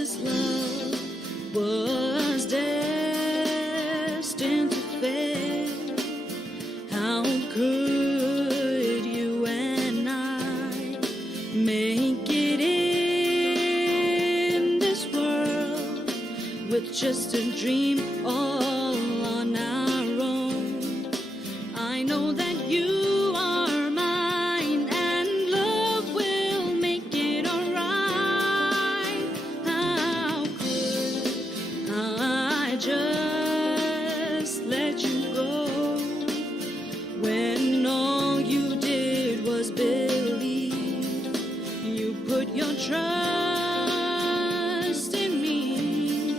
this love was destined to fail. How could you and I make it in this world with just a dream all on our own? I know that you are mine and love will make it alright. How could I just let you go when all you did was believe? You put your trust in me,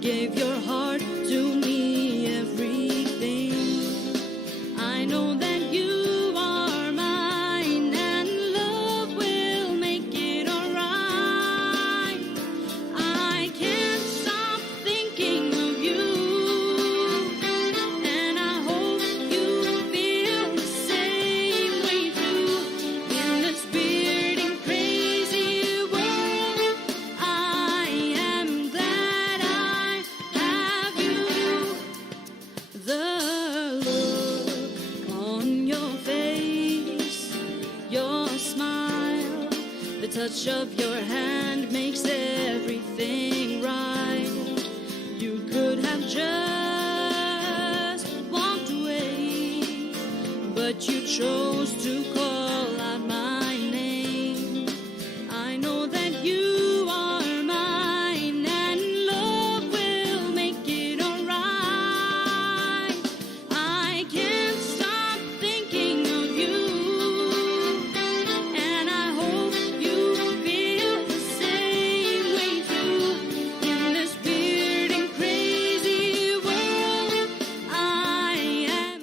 gave your heart to me, everything. I know that you are mine and love will make it alright. I can't stop thinking of you, and I hope you feel the same way too. In this weird and crazy world, I am glad I have you. The look on your face, your smile, the touch of your hand makes everything right. You could have just walked away, but you chose to call out my name. I know that you are mine and love will make it alright. I can't stop thinking of you, and I hope you feel the same way too. In this weird and crazy world, I am.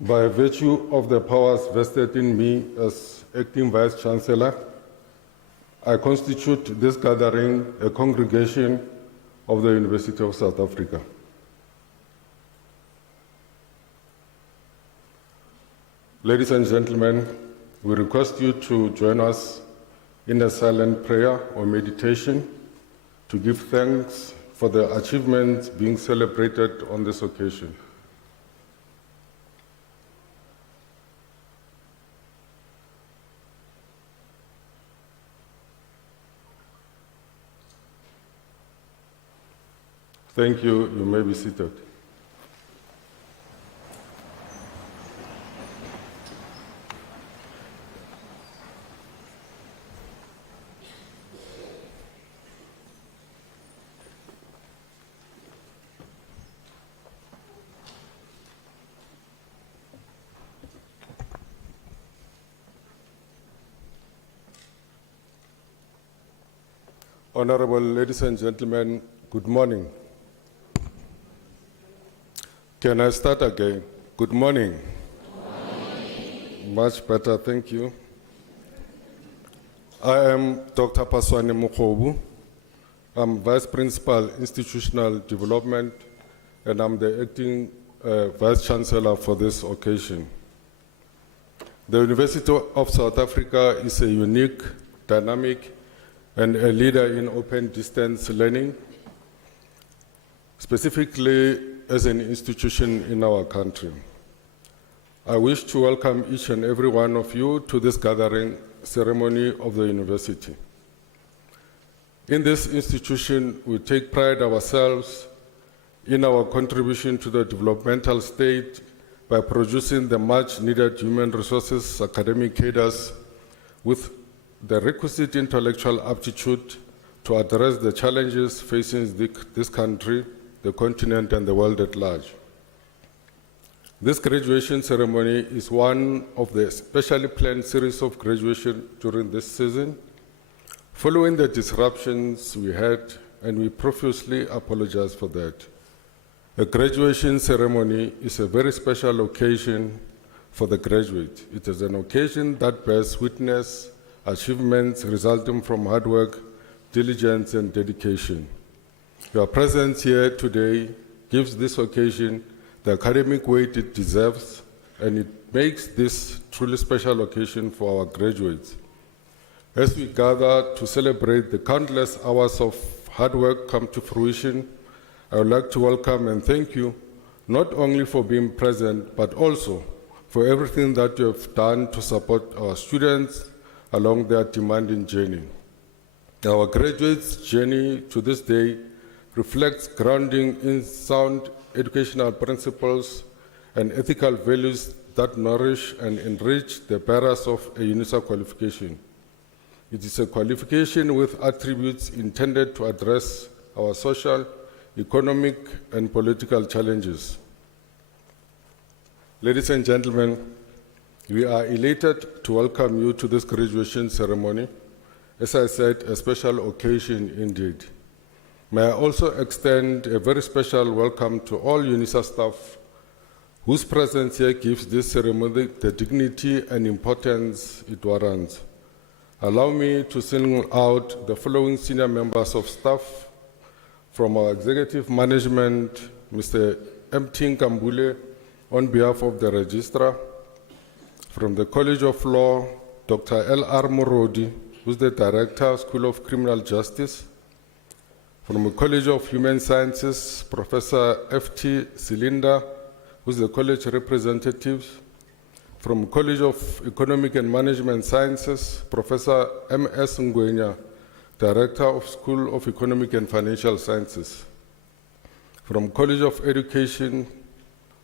By virtue of the powers vested in me as acting Vice Chancellor, I constitute this gathering a congregation of the University of South Africa. Ladies and gentlemen, we request you to join us in a silent prayer or meditation to give thanks for the achievements being celebrated on this occasion. Thank you. You may be seated. Honorable ladies and gentlemen, good morning. Can I start again? Good morning. Much better, thank you. I am Dr. Paswane Mukhobu. I'm Vice Principal, Institutional Development, and I'm the acting Vice Chancellor for this occasion. The University of South Africa is a unique, dynamic, and a leader in open distance learning, specifically as an institution in our country. I wish to welcome each and every one of you to this gathering ceremony of the university. In this institution, we take pride ourselves in our contribution to the developmental state by producing the much needed human resources academic cadres with the requisite intellectual aptitude to address the challenges facing this country, the continent, and the world at large. This graduation ceremony is one of the specially planned series of graduation during this season, following the disruptions we had, and we profusely apologize for that. A graduation ceremony is a very special occasion for the graduate. It is an occasion that bears witness achievements resulting from hard work, diligence, and dedication. Your presence here today gives this occasion the academic weight it deserves, and it makes this truly special occasion for our graduates. As we gather to celebrate the countless hours of hard work come to fruition, I would like to welcome and thank you not only for being present, but also for everything that you have done to support our students along their demanding journey. Our graduates' journey to this day reflects grounding in sound educational principles and ethical values that nourish and enrich the bearers of a Unisa qualification. It is a qualification with attributes intended to address our social, economic, and political challenges. Ladies and gentlemen, we are elated to welcome you to this graduation ceremony. As I said, a special occasion indeed. May I also extend a very special welcome to all Unisa staff whose presence here gives this ceremony the dignity and importance it warrants. Allow me to single out the following senior members of staff from our executive management, Mr. M.T. Nkambule, on behalf of the Registrar, from the College of Law, Dr. L.R. Morodi, who's the Director, School of Criminal Justice, from the College of Human Sciences, Professor F.T. Silinda, who's the college representative. From College of Economic and Management Sciences, Professor M.S. Ngwenya, Director of School of Economic and Financial Sciences. From College of Education,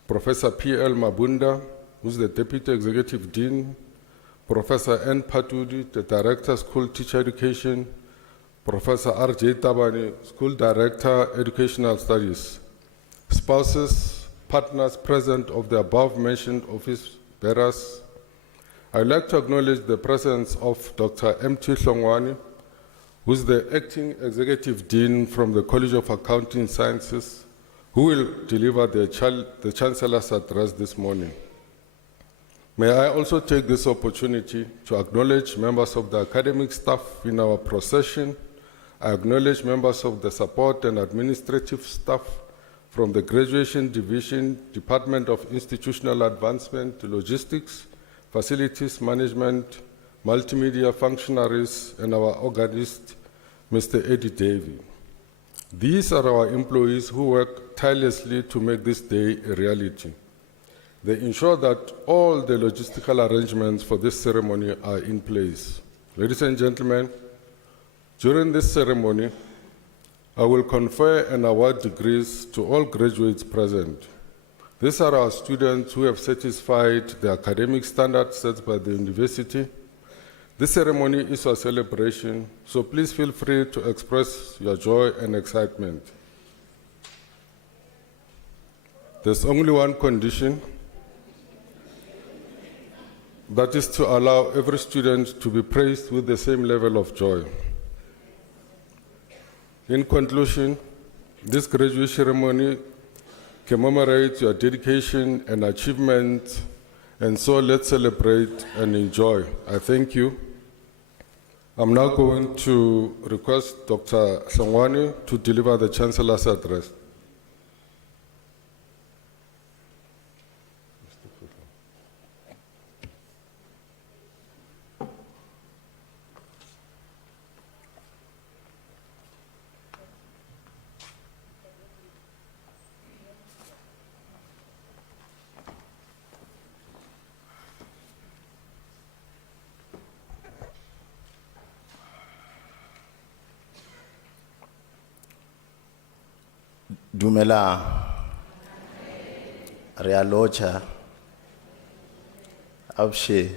Professor P.L. Mabunda, who's the Deputy Executive Dean. Professor N. Patudi, the Director, School Teacher Education. Professor R.J. Tabani, School Director, Educational Studies. Spouses, partners present of the above-mentioned office bearers. I would like to acknowledge the presence of Dr. M.T. Hlongwane, who is the Acting Executive Dean from the College of Accounting Sciences, who will deliver the Chancellor's address this morning. May I also take this opportunity to acknowledge members of the academic staff in our procession. I acknowledge members of the support and administrative staff from the Graduation Division, Department of Institutional Advancement, Logistics, Facilities Management, Multimedia functionaries, and our organist, Mr. Eddie Davey. These are our employees who work tirelessly to make this day a reality. They ensure that all the logistical arrangements for this ceremony are in place. Ladies and gentlemen, during this ceremony, I will confer and award degrees to all graduates present. These are our students who have satisfied the academic standards set by the university. This ceremony is a celebration, so please feel free to express your joy and excitement. There's only one condition, that is to allow every student to be praised with the same level of joy. In conclusion, this graduation ceremony commemorates your dedication and achievement, and so let's celebrate and enjoy. I thank you. I'm now going to request Dr. Hlongwane to deliver the Chancellor's address. Dumela, Realocha, Abshe,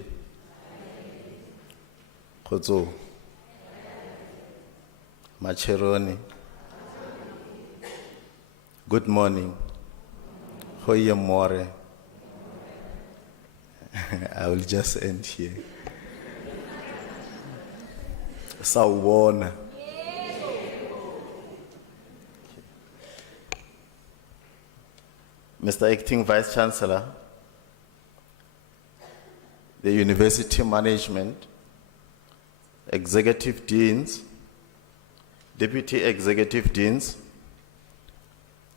Kozo, Macheroni. Good morning. Hoye more. I will just end here. Sawubona. Mr. Acting Vice Chancellor, the University Management, Executive Deans, Deputy Executive Deans,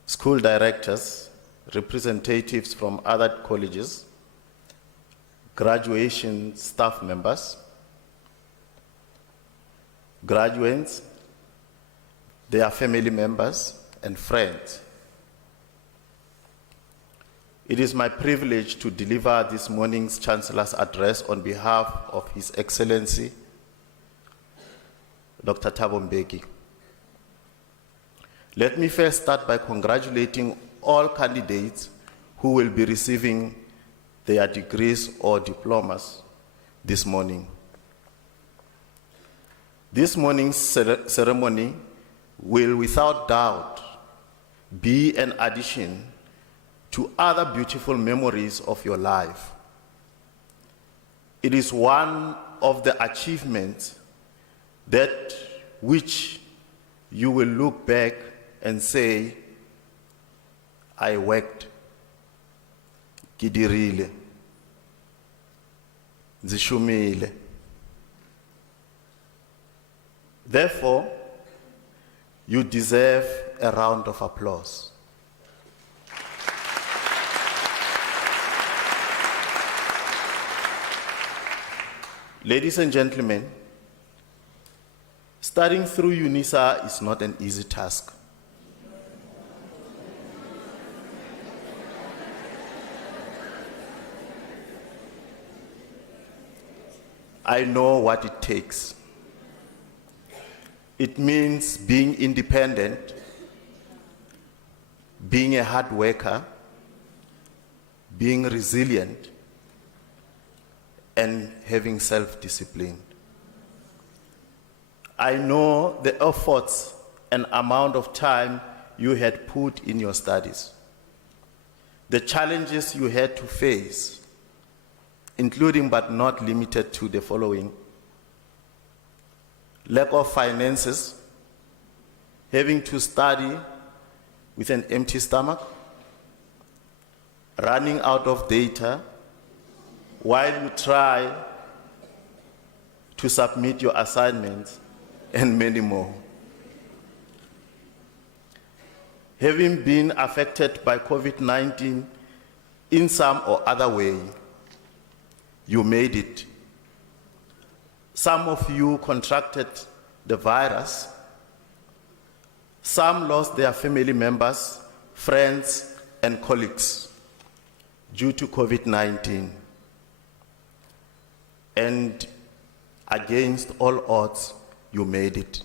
School Directors, representatives from other colleges, graduation staff members, graduates, their family members, and friends. It is my privilege to deliver this morning's Chancellor's address on behalf of His Excellency, Dr. Thabo Mbeki. Let me first start by congratulating all candidates who will be receiving their degrees or diplomas this morning. This morning's ceremony will without doubt be an addition to other beautiful memories of your life. It is one of the achievements that which you will look back and say, I worked, Kidirile, Zishumile. Therefore, you deserve a round of applause. Ladies and gentlemen, studying through Unisa is not an easy task. I know what it takes. It means being independent, being a hard worker, being resilient, and having self-discipline. I know the efforts and amount of time you had put in your studies, the challenges you had to face, including but not limited to the following: lack of finances, having to study with an empty stomach, running out of data while you try to submit your assignments, and many more. Having been affected by COVID-19 in some or other way, you made it. Some of you contracted the virus. Some lost their family members, friends, and colleagues due to COVID-19. And against all odds, you made it.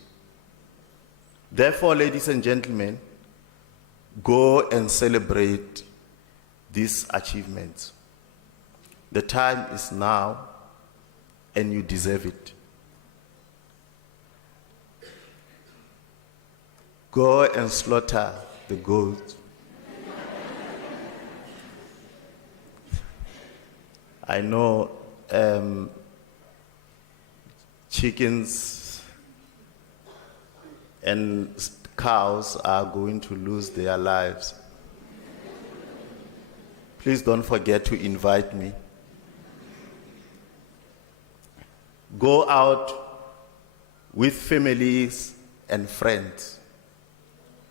Therefore, ladies and gentlemen, go and celebrate these achievements. The time is now, and you deserve it. Go and slaughter the goat. I know chickens and cows are going to lose their lives. Please don't forget to invite me. Go out with families and friends.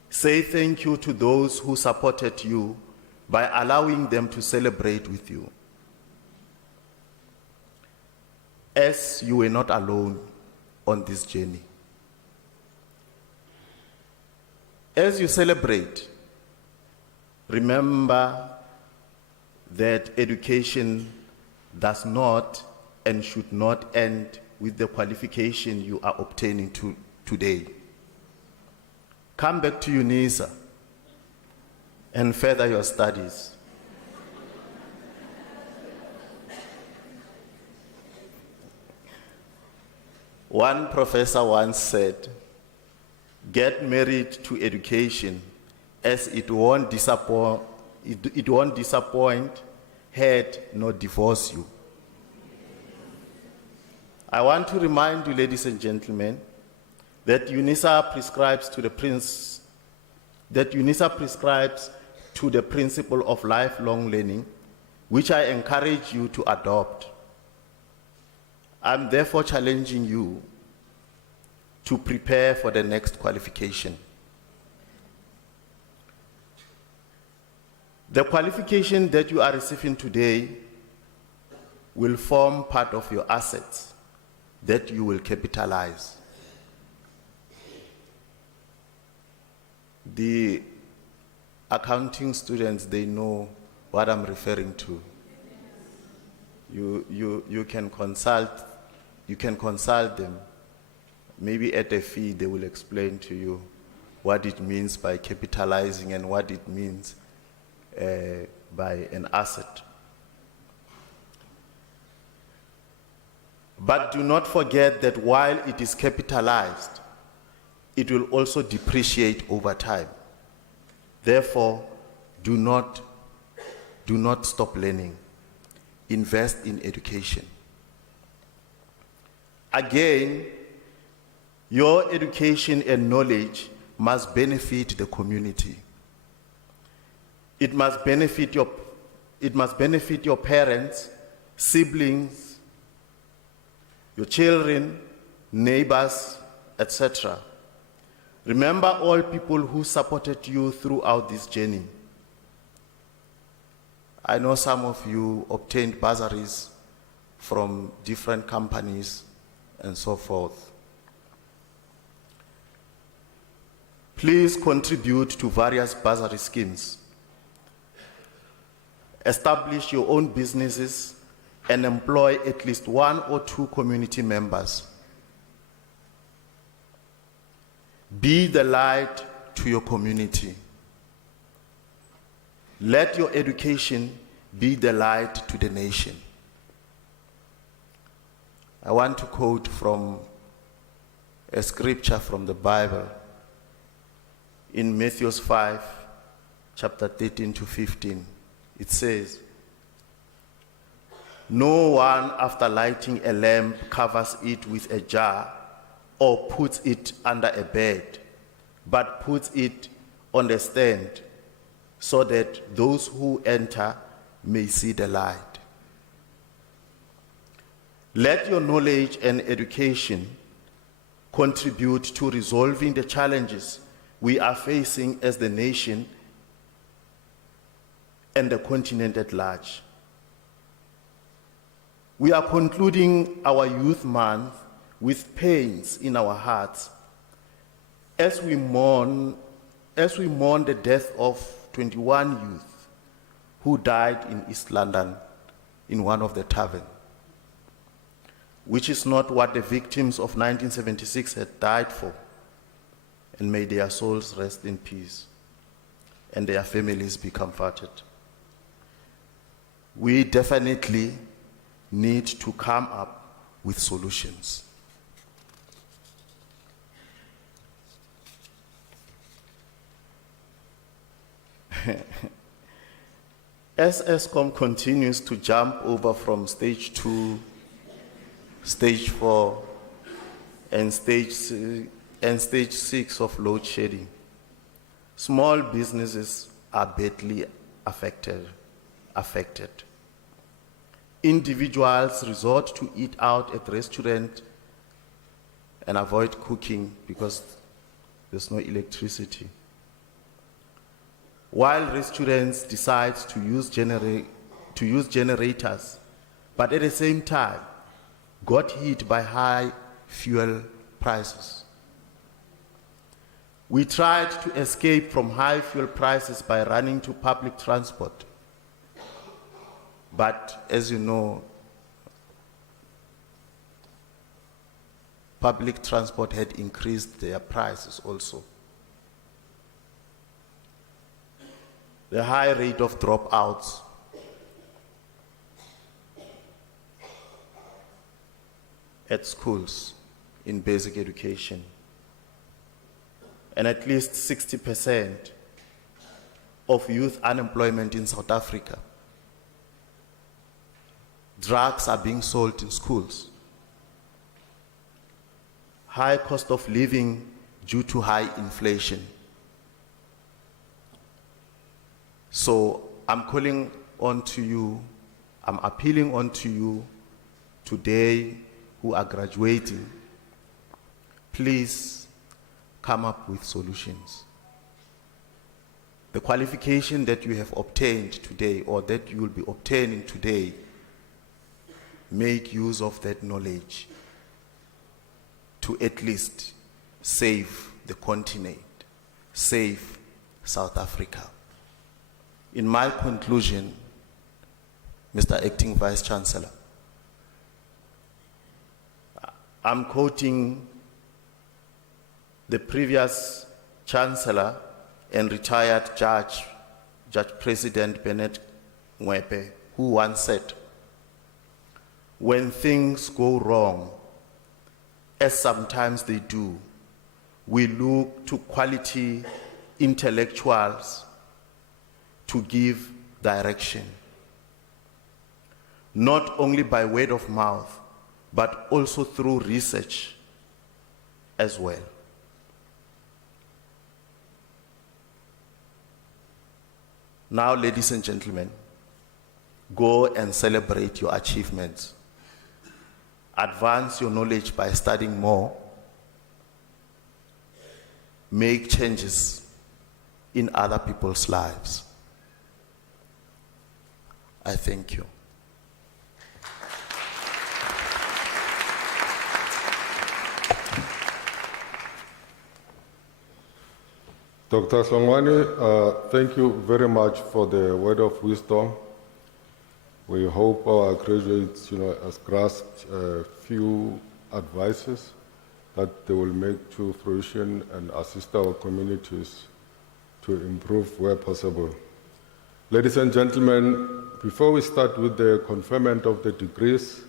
Say thank you to those who supported you by allowing them to celebrate with you. As you were not alone on this journey. As you celebrate, remember that education does not and should not end with the qualification you are obtaining today. Come back to Unisa and further your studies. One professor once said, "Get married to education, as it won't disappoint, hurt, nor divorce you." I want to remind you, ladies and gentlemen, that Unisa prescribes to the principle of lifelong learning, which I encourage you to adopt. I'm therefore challenging you to prepare for the next qualification. The qualification that you are receiving today will form part of your assets that you will capitalize. The accounting students, they know what I'm referring to. You can consult them. Maybe at a fee they will explain to you what it means by capitalizing and what it means by an asset. But do not forget that while it is capitalized, it will also depreciate over time. Therefore, do not stop learning. Invest in education. Again, your education and knowledge must benefit the community. It must benefit your parents, siblings, your children, neighbors, etc. Remember all people who supported you throughout this journey. I know some of you obtained bursaries from different companies and so forth. Please contribute to various bursary schemes. Establish your own businesses and employ at least 1 or 2 community members. Be the light to your community. Let your education be the light to the nation. I want to quote from a scripture from the Bible in Matthew 5, chapter 13 to 15. It says, "No one after lighting a lamp covers it with a jar or puts it under a bed, but puts it on the stand so that those who enter may see the light." Let your knowledge and education contribute to resolving the challenges we are facing as the nation and the continent at large. We are concluding our Youth Month with pains in our hearts as we mourn the death of 21 youth who died in East London in one of the taverns, which is not what the victims of 1976 had died for. And may their souls rest in peace and their families be comforted. We definitely need to come up with solutions. As ESCOM continues to jump over from stage 2, stage 4, and stage 6 of load shedding, small businesses are badly affected affected. Individuals resort to eat out at restaurant and avoid cooking because there's no electricity. While restaurants decide to use generators, but at the same time got hit by high fuel prices. We tried to escape from high fuel prices by running to public transport. But as you know, public transport had increased their prices also. The high rate of dropouts at schools in basic education, and at least 60% of youth unemployment in South Africa. Drugs are being sold in schools. High cost of living due to high inflation. So I'm calling on to you, I'm appealing on to you today who are graduating, please come up with solutions. The qualification that you have obtained today or that you will be obtaining today, make use of that knowledge to at least save the continent, save South Africa. In my conclusion, Mr. Acting Vice Chancellor, I'm quoting the previous Chancellor and retired Judge President Bennett Mwepe, who once said, "When things go wrong, as sometimes they do, we look to quality intellectuals to give direction, not only by word of mouth, but also through research as well." Now, ladies and gentlemen, go and celebrate your achievements. Advance your knowledge by studying more. Make changes in other people's lives. I thank you. Dr. Songwane, thank you very much for the word of wisdom. We hope our graduates, has grasped a few advices that they will make to fruition and assist our communities to improve where possible. Ladies and gentlemen, before we start with the conferment of the degrees,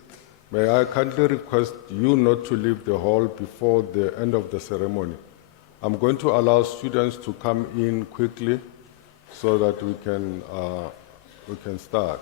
may I kindly request you not to leave the hall before the end of the ceremony. I'm going to allow students to come in quickly so that we can start.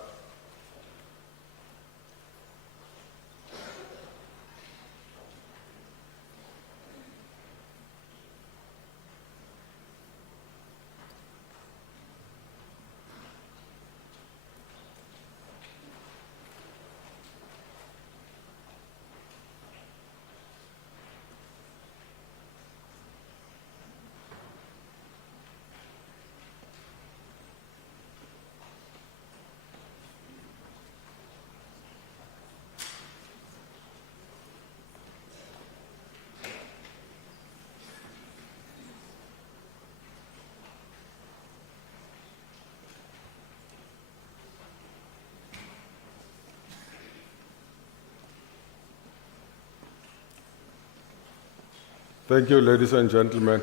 Thank you, ladies and gentlemen.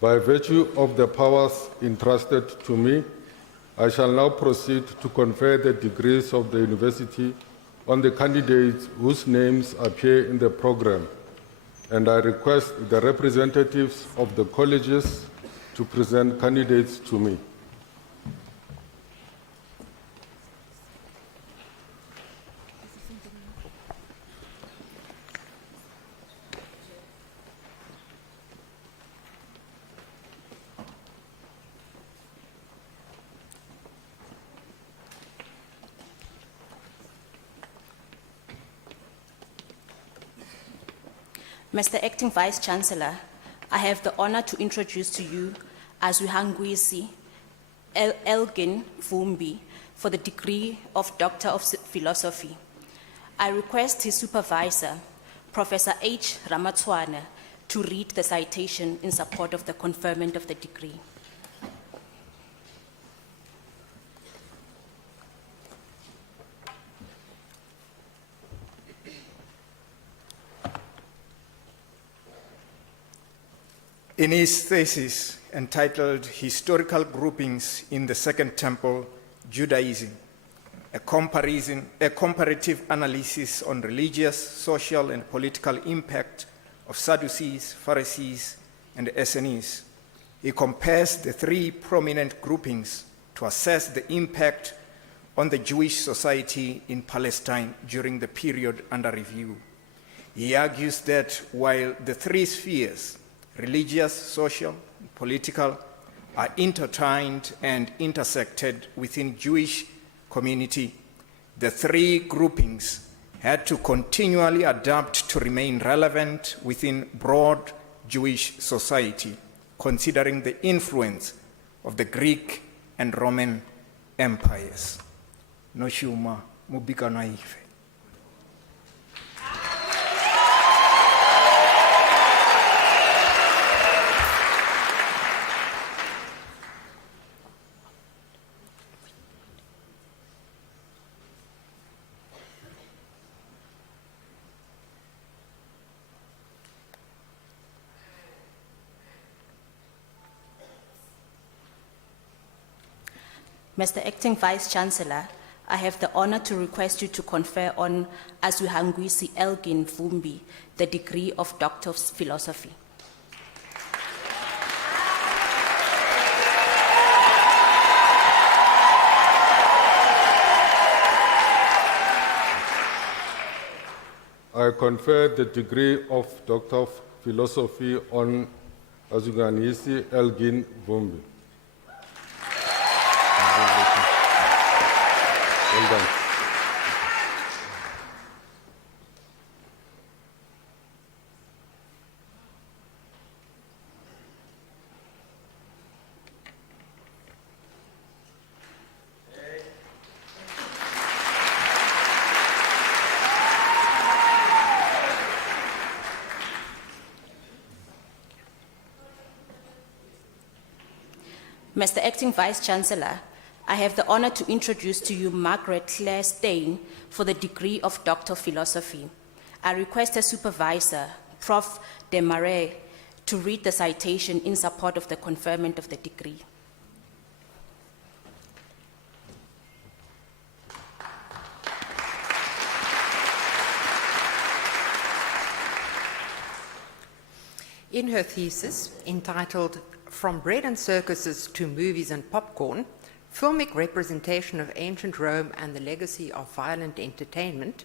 By virtue of the powers entrusted to me, I shall now proceed to confer the degrees of the university on the candidates whose names appear in the program, and I request the representatives of the colleges to present candidates to me. Mr. Acting Vice Chancellor, I have the honor to introduce to you Azuhangwisi Elgin Vumbi for the degree of Doctor of Philosophy. I request his supervisor, Professor H. Ramatswana, to read the citation in support of the conferment of the degree. In his thesis entitled Historical Groupings in the Second Temple, Judaism, a comparative analysis on religious, social, and political impact of Sadducees, Pharisees, and Essenes, he compares the three prominent groupings to assess the impact on the Jewish society in Palestine during the period under review. He argues that while the three spheres, religious, social, and political, are intertwined and intersected within Jewish community, the three groupings had to continually adapt to remain relevant within broad Jewish society, considering the influence of the Greek and Roman empires. Noshuma mubika naive. Mr. Acting Vice Chancellor, I have the honor to request you to confer on Azuhangwisi Elgin Vumbi the degree of Doctor of Philosophy. I confer the degree of Doctor of Philosophy on Azuhangwisi Elgin Vumbi. Well done. Mr. Acting Vice Chancellor, I have the honor to introduce to you Margaret Claire Stein for the degree of Doctor of Philosophy. I request her supervisor, Prof. Desmarais, to read the citation in support of the conferment of the degree. In her thesis, entitled From Bread and Circuses to Movies and Popcorn, Filmic Representation of Ancient Rome and the Legacy of Violent Entertainment,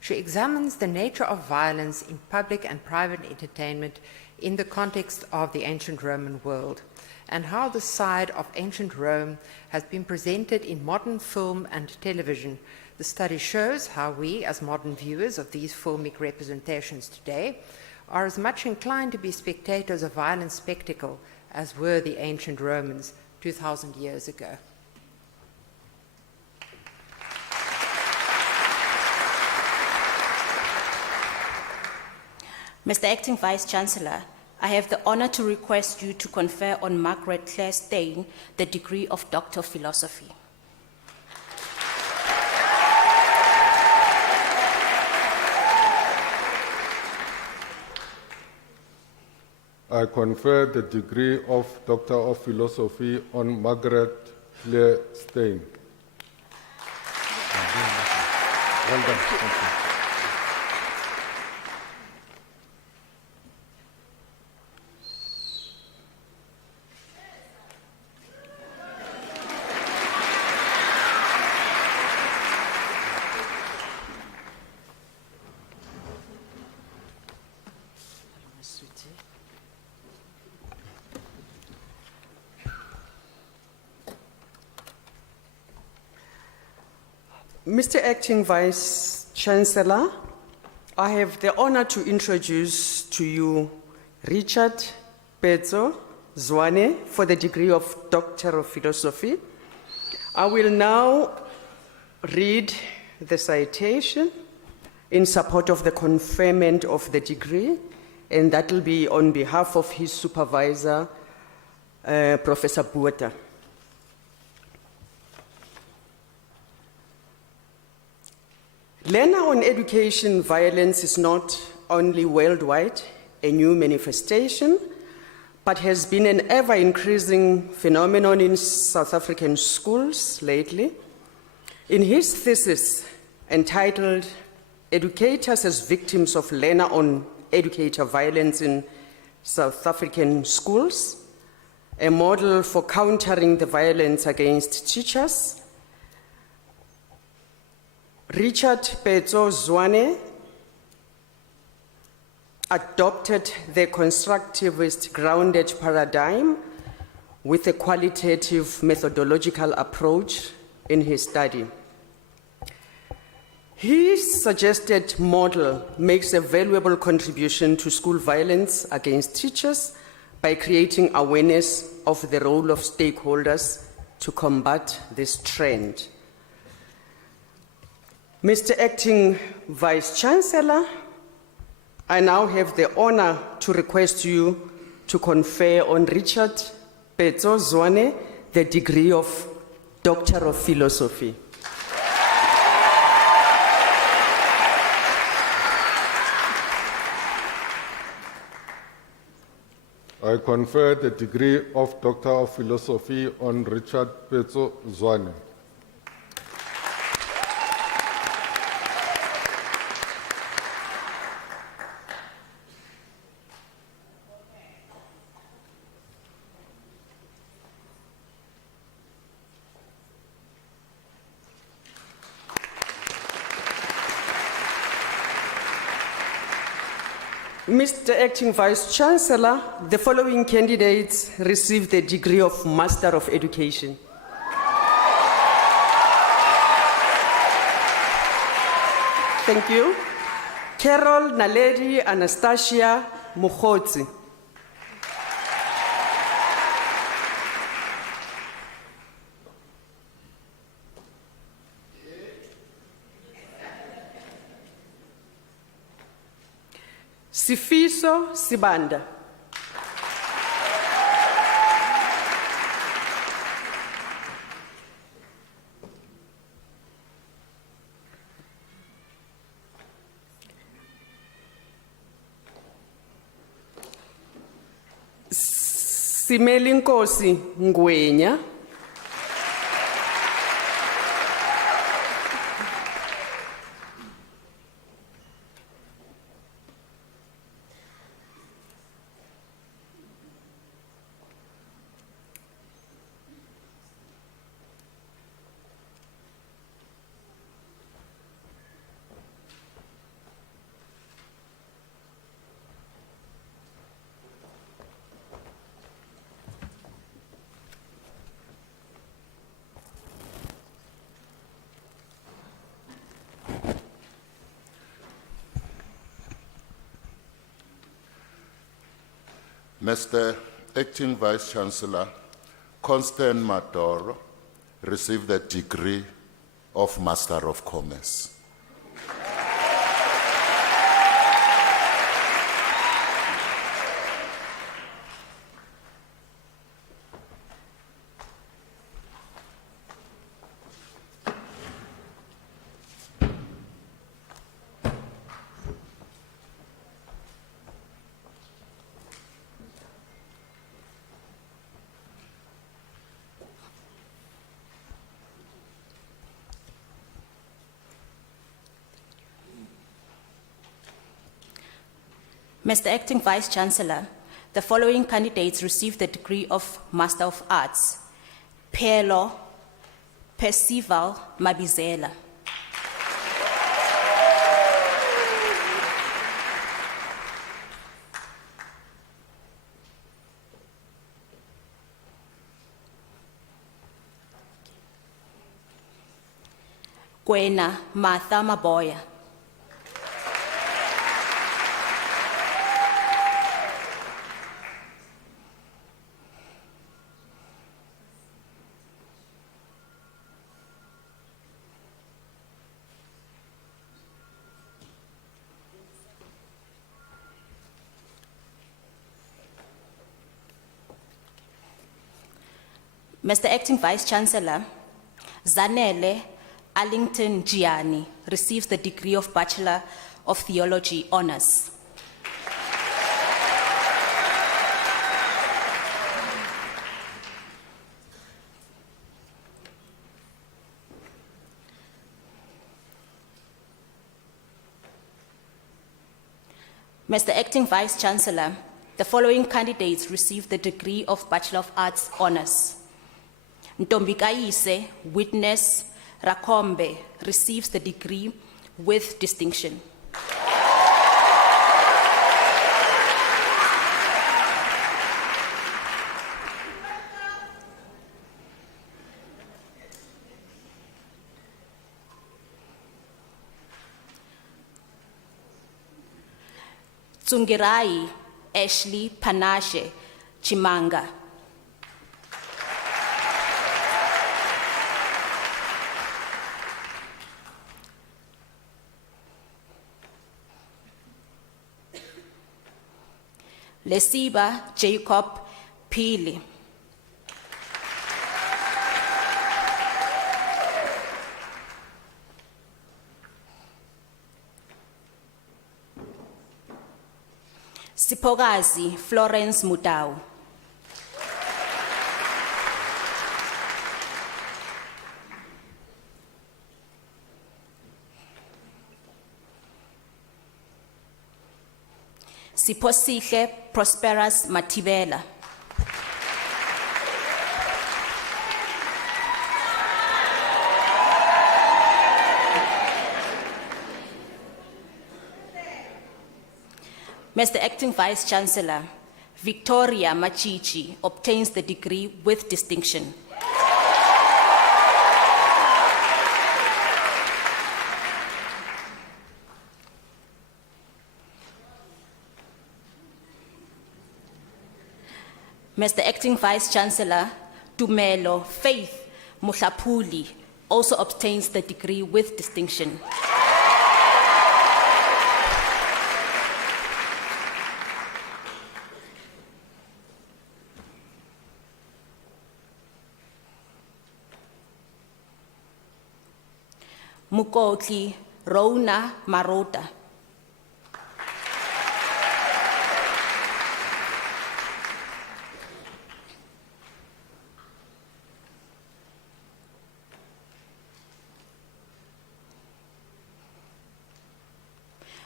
she examines the nature of violence in public and private entertainment in the context of the ancient Roman world, and how the side of ancient Rome has been presented in modern film and television. The study shows how we, as modern viewers of these filmic representations today, are as much inclined to be spectators of violent spectacle as were the ancient Romans 2,000 years ago. Mr. Acting Vice Chancellor, I have the honor to request you to confer on Margaret Claire Stein the degree of Doctor of Philosophy. I confer the degree of Doctor of Philosophy on Margaret Claire Stein. Well done. Thank you. Mr. Acting Vice Chancellor, I have the honor to introduce to you Richard Petso Zwane for the degree of Doctor of Philosophy. I will now read the citation in support of the conferment of the degree, and that will be on behalf of his supervisor, Professor Buota. Learner on education violence is not only worldwide a new manifestation, but has been an ever-increasing phenomenon in South African schools lately. In his thesis entitled Educators as Victims of Learner on Educator Violence in South African Schools, a model for countering the violence against teachers, Richard Petso Zwane adopted the constructivist grounded paradigm with a qualitative methodological approach in his study. His suggested model makes a valuable contribution to school violence against teachers by creating awareness of the role of stakeholders to combat this trend. Mr. Acting Vice Chancellor, I now have the honor to request you to confer on Richard Petso Zwane the degree of Doctor of Philosophy. I confer the degree of Doctor of Philosophy on Richard Petso Zwane. Mr. Acting Vice Chancellor, the following candidates received the degree of Master of Education. Thank you. Carol Naledi Anastasia Mukhotsi. Sifiso Sibanda. Simelinkosi Ngwenya. Mr. Acting Vice Chancellor, Constant Madoro received the degree of Master of Commerce. Mr. Acting Vice Chancellor, the following candidates received the degree of Master of Arts. Phelo Percival Mabizela. Gwena Martha Maboya. Mr. Acting Vice Chancellor, Zanele Allington Gianni receives the degree of Bachelor of Theology Honours. Mr. Acting Vice Chancellor, the following candidates receive the degree of Bachelor of Arts Honours. Ntombikayise Witness Rakombe receives the degree with distinction. Tsungirai Ashley Panashe Chimanga. Lesiba Jacob Pili. Sipogazi Florence Mutau. Siposihle Prosperous Matibela. Mr. Acting Vice Chancellor, Victoria Machichi obtains the degree with distinction. Mr. Acting Vice Chancellor, Tumelo Faith Muhlapuli also obtains the degree with distinction. Mukotli Rona Marota.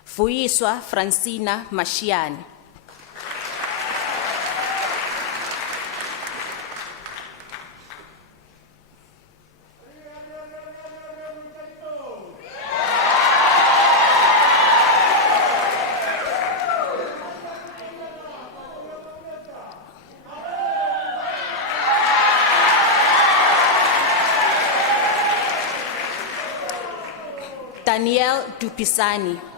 Fuiswa Francina Mashian. Daniel Dupisani.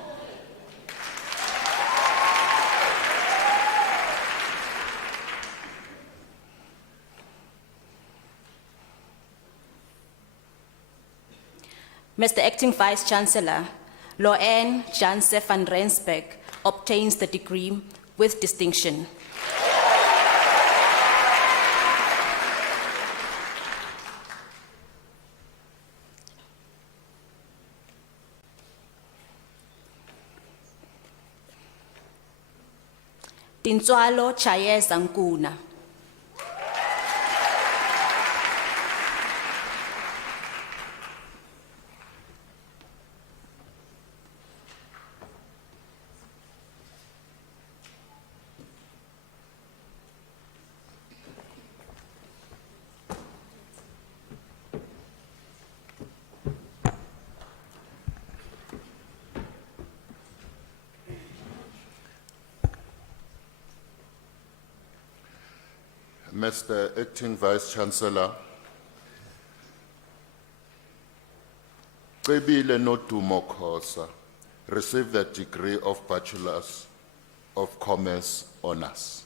Mr. Acting Vice Chancellor, Loanne Janse van Rensburg obtains the degree with distinction. Tintswalo Chayeza Nkuna. Mr. Acting Vice Chancellor, Cebile Notumo Khosa received the degree of Bachelors of Commerce Honours.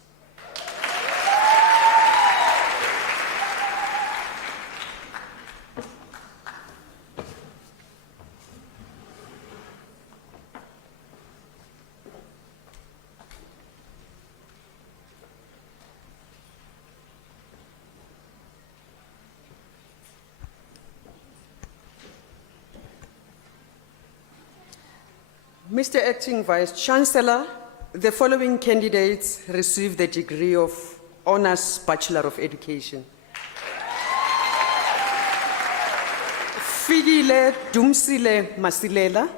Mr. Acting Vice Chancellor, the following candidates received the degree of Honours Bachelor of Education. Figile Dumsile Masilela.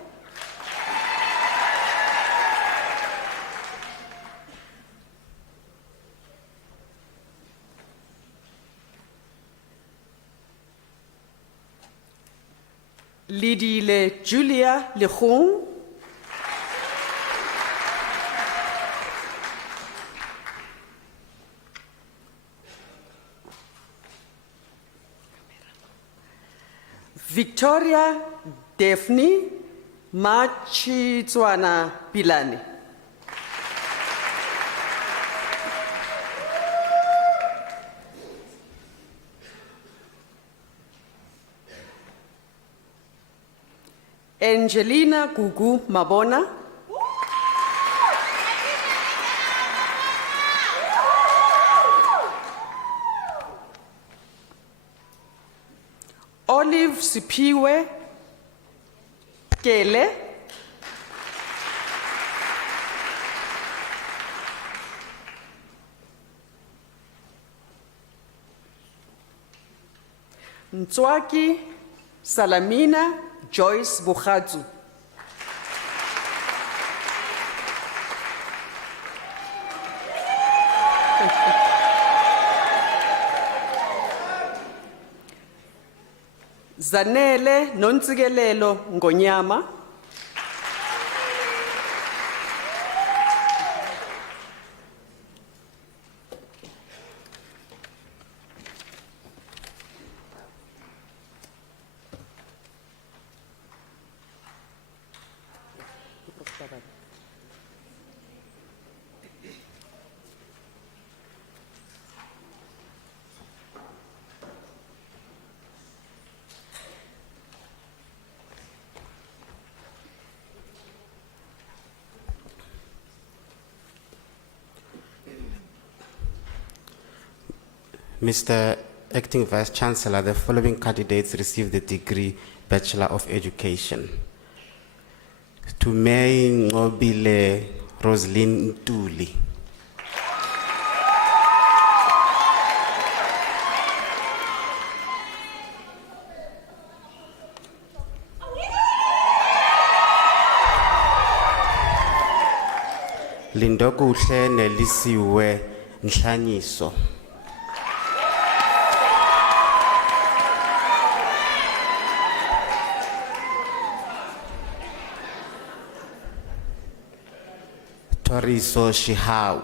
Lidile Julia Lechong. Victoria Daphne Machitswana Pilani. Angelina Gugu Mabona. Olive Sipiwe Kele. Ntswaki Salamina Joyce Bukhatsu. Zanele Nontsigelelo Ngonyama. Mr. Acting Vice Chancellor, the following candidates received the degree Bachelor of Education. Tumei Ngobile Roslyn Ntuli. Lindokuhle Nelisiwe Nhlanyiso. Toriso Shihau.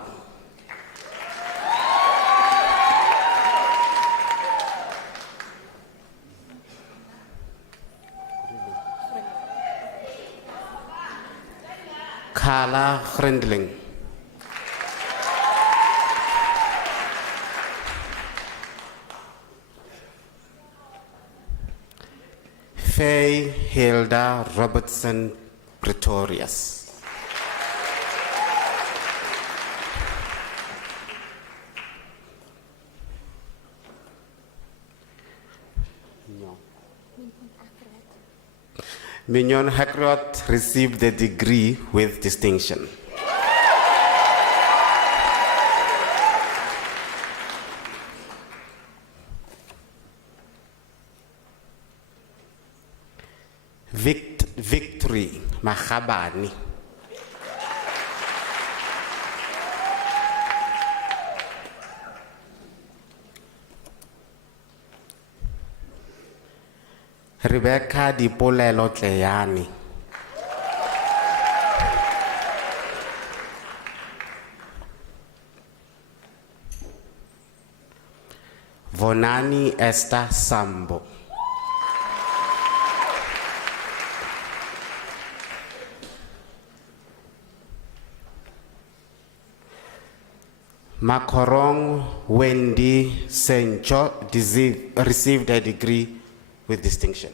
Kala Grindling. Faye Hilda Robertson Pretorius. Mignon Hakrot received the degree with distinction. Victory Mahabani. Rebecca Dipolelo Tleyani. Vonani Esther Sambo. Makorong Wendy Sencho received a degree with distinction.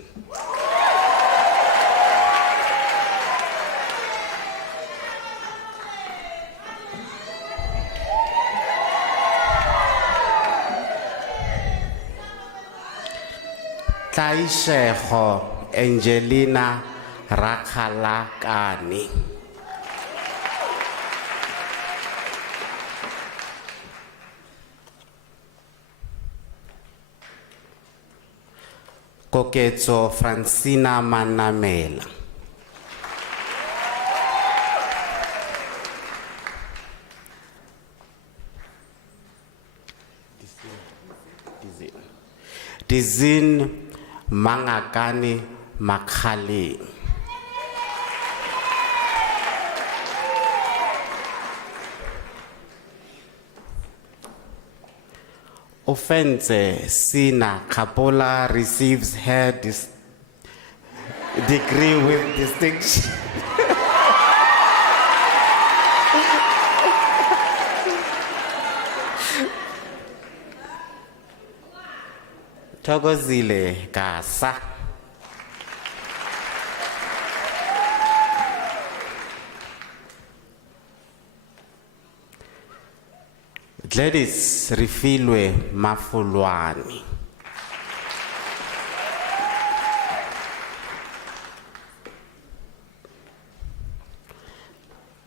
Taisheho Angelina Rakhalakani. Koketso Francina Manamela. Dizin Mangakani Makhali. Offense Sina Kapola receives her degree with distinction. Togozile Gasa. Gladys Rifilwe Mafulwani.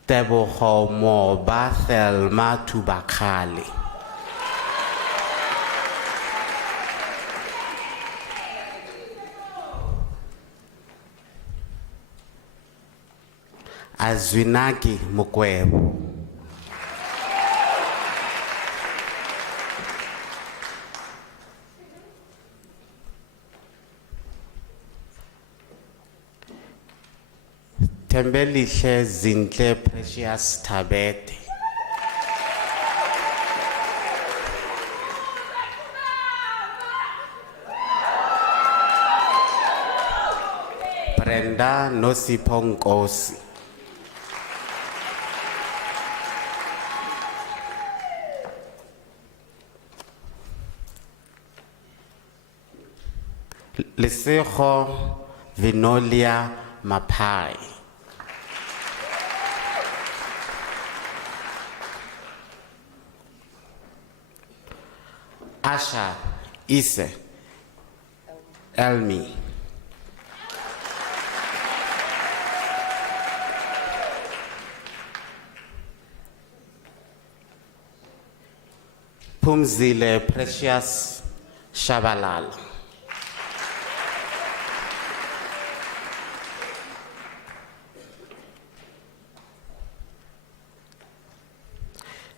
Teboho Mo Bathel Matubakali. Azwinaki Mukwebo. Tembelihle Zintle Precious Tabete. Brenda Nosiponkosi. Lesego Vinolia Mapai. Asha Ise Elmi. Pumzile Precious Shabalal.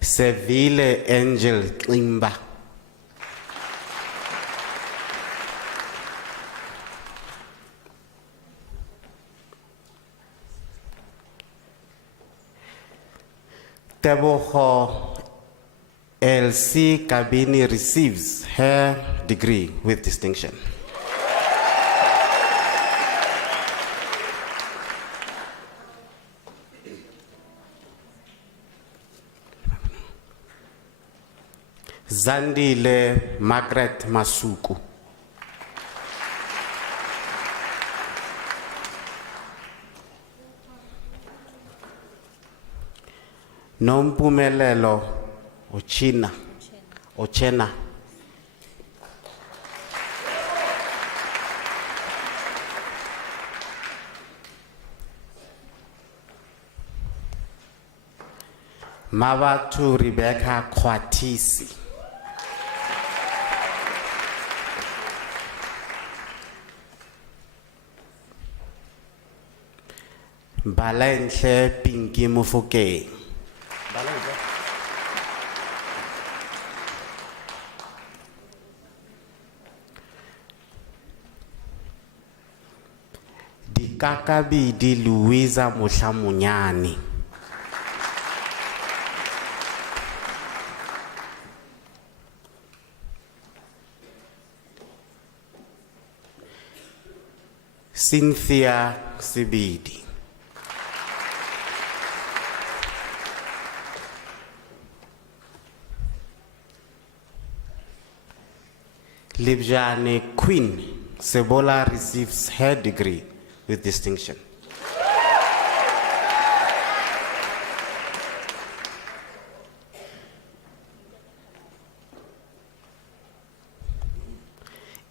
Seville Angel Klimba. Teboho LC Kabini receives her degree with distinction. Zandile Margaret Masuku. Nompumelelo Ochena. Mabatu Rebecca Kwatisi. Balenhle Pinky Mufuke. Dikakabidi Louisa Mushamunyani. Cynthia Sibidi. Libjane Queen Sebola receives her degree with distinction.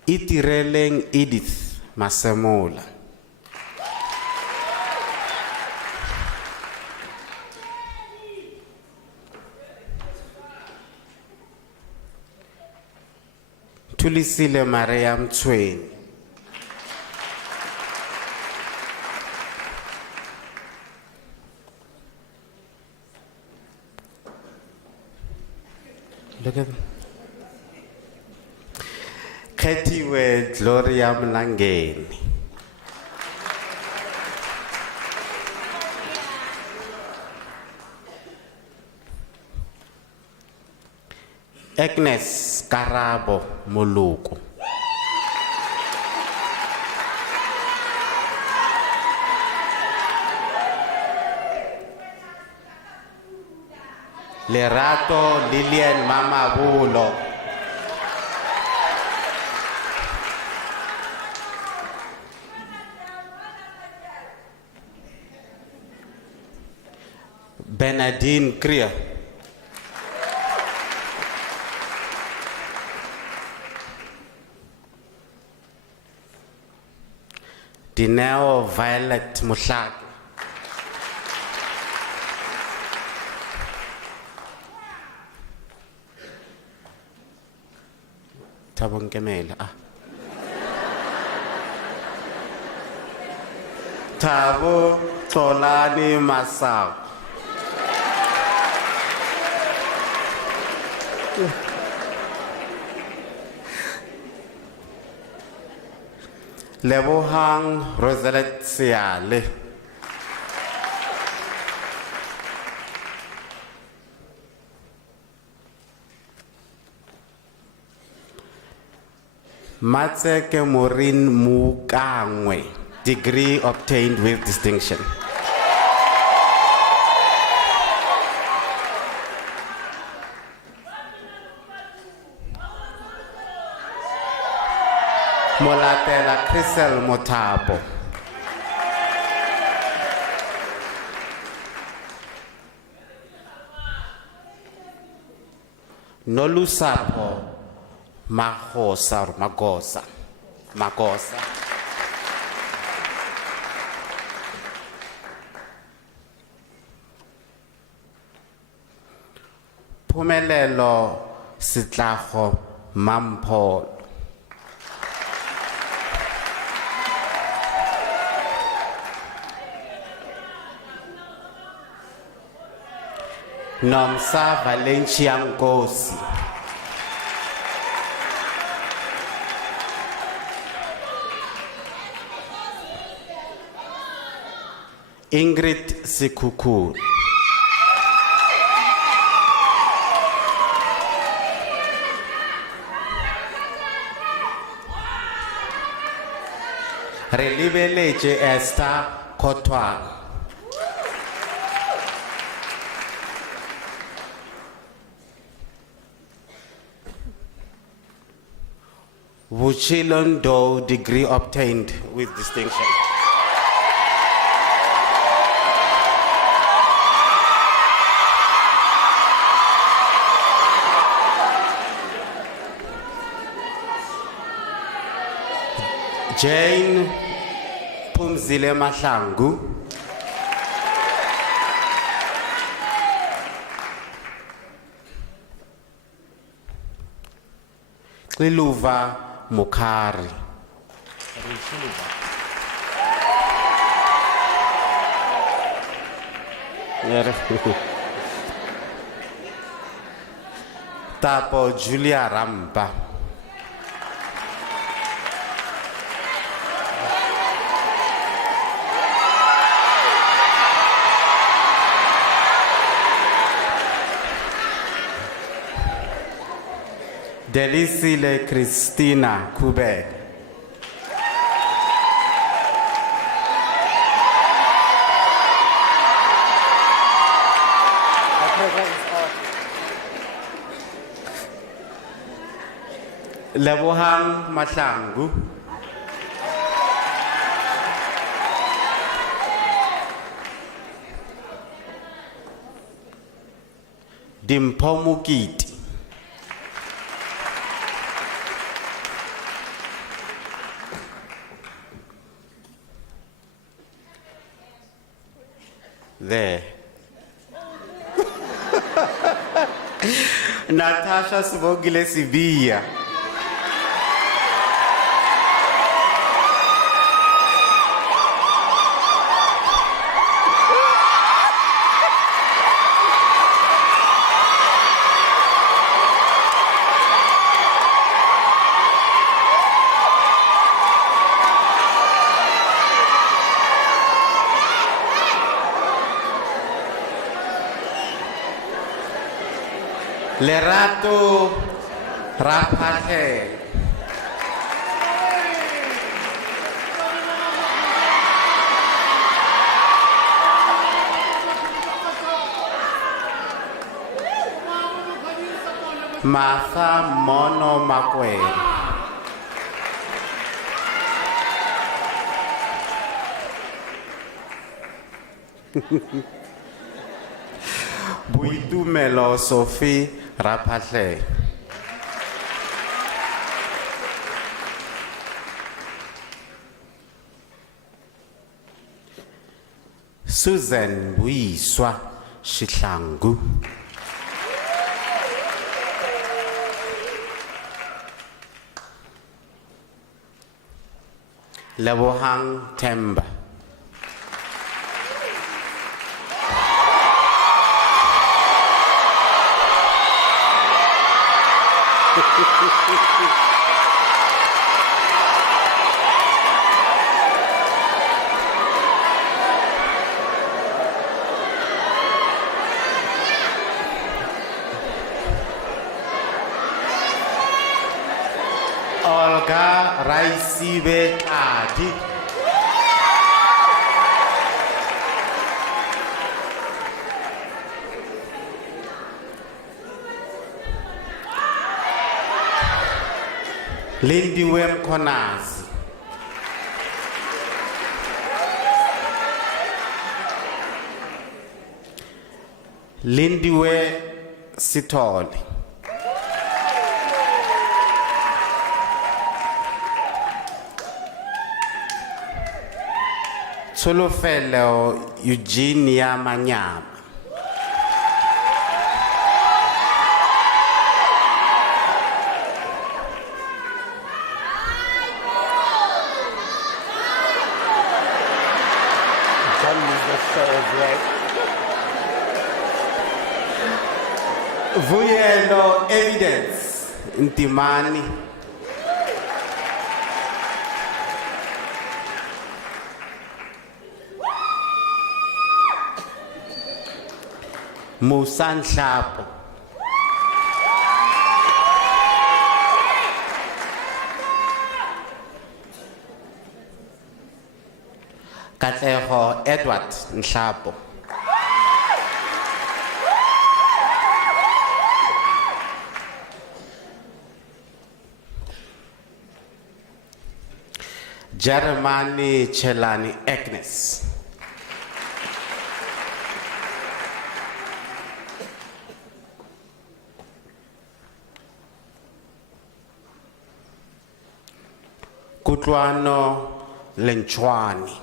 Itireleng Edith Masemola. Thulisile Maria Mtweni. Look at them. Khethiwe Gloria Mlangeni. Agnes Karabo Moluku. Lerato Lilian Mamabulo. Bernadine Kriya. Dineo Violet Muhlaki. Thabo Nkemela. Thabo Xolani Masaku. Lebohang Roselet Siale. Matseke Morin Mukangwe, degree obtained with distinction. Molatela Crisel Motabo. Nolusapo Magosa. Pumelelo Sitlaho Mampol. Nomsa Valencia Ngosi. Ingrid Sikuku. Relibeleche Esther Kotwa. Vuchilondo, degree obtained with distinction. Jane Pumzile Mahlangu. Xiluva Mukhari. Tapo Julia Ramba. Delisile Christina Kube. Lebohang Mahlangu. Dimpho Mukiti. There. Natasha Sibogile Sibia. Lerato Raphael. Martha Mono Makwele. Boitumelo Sophie Raphael. Susan Buiswa Shihlangu. Lebohang Temba. Olga Raisibe Adi. Lindiwe Konazi. Lindiwe Sitoli. Tsolofelo Eugenia Manyama. Vuyelo Evidence Ntimani. Musan Hlapo. Katleho Edward Nhlapo. Jeremani Chelani Agnes. Kutlwano Lenchwani.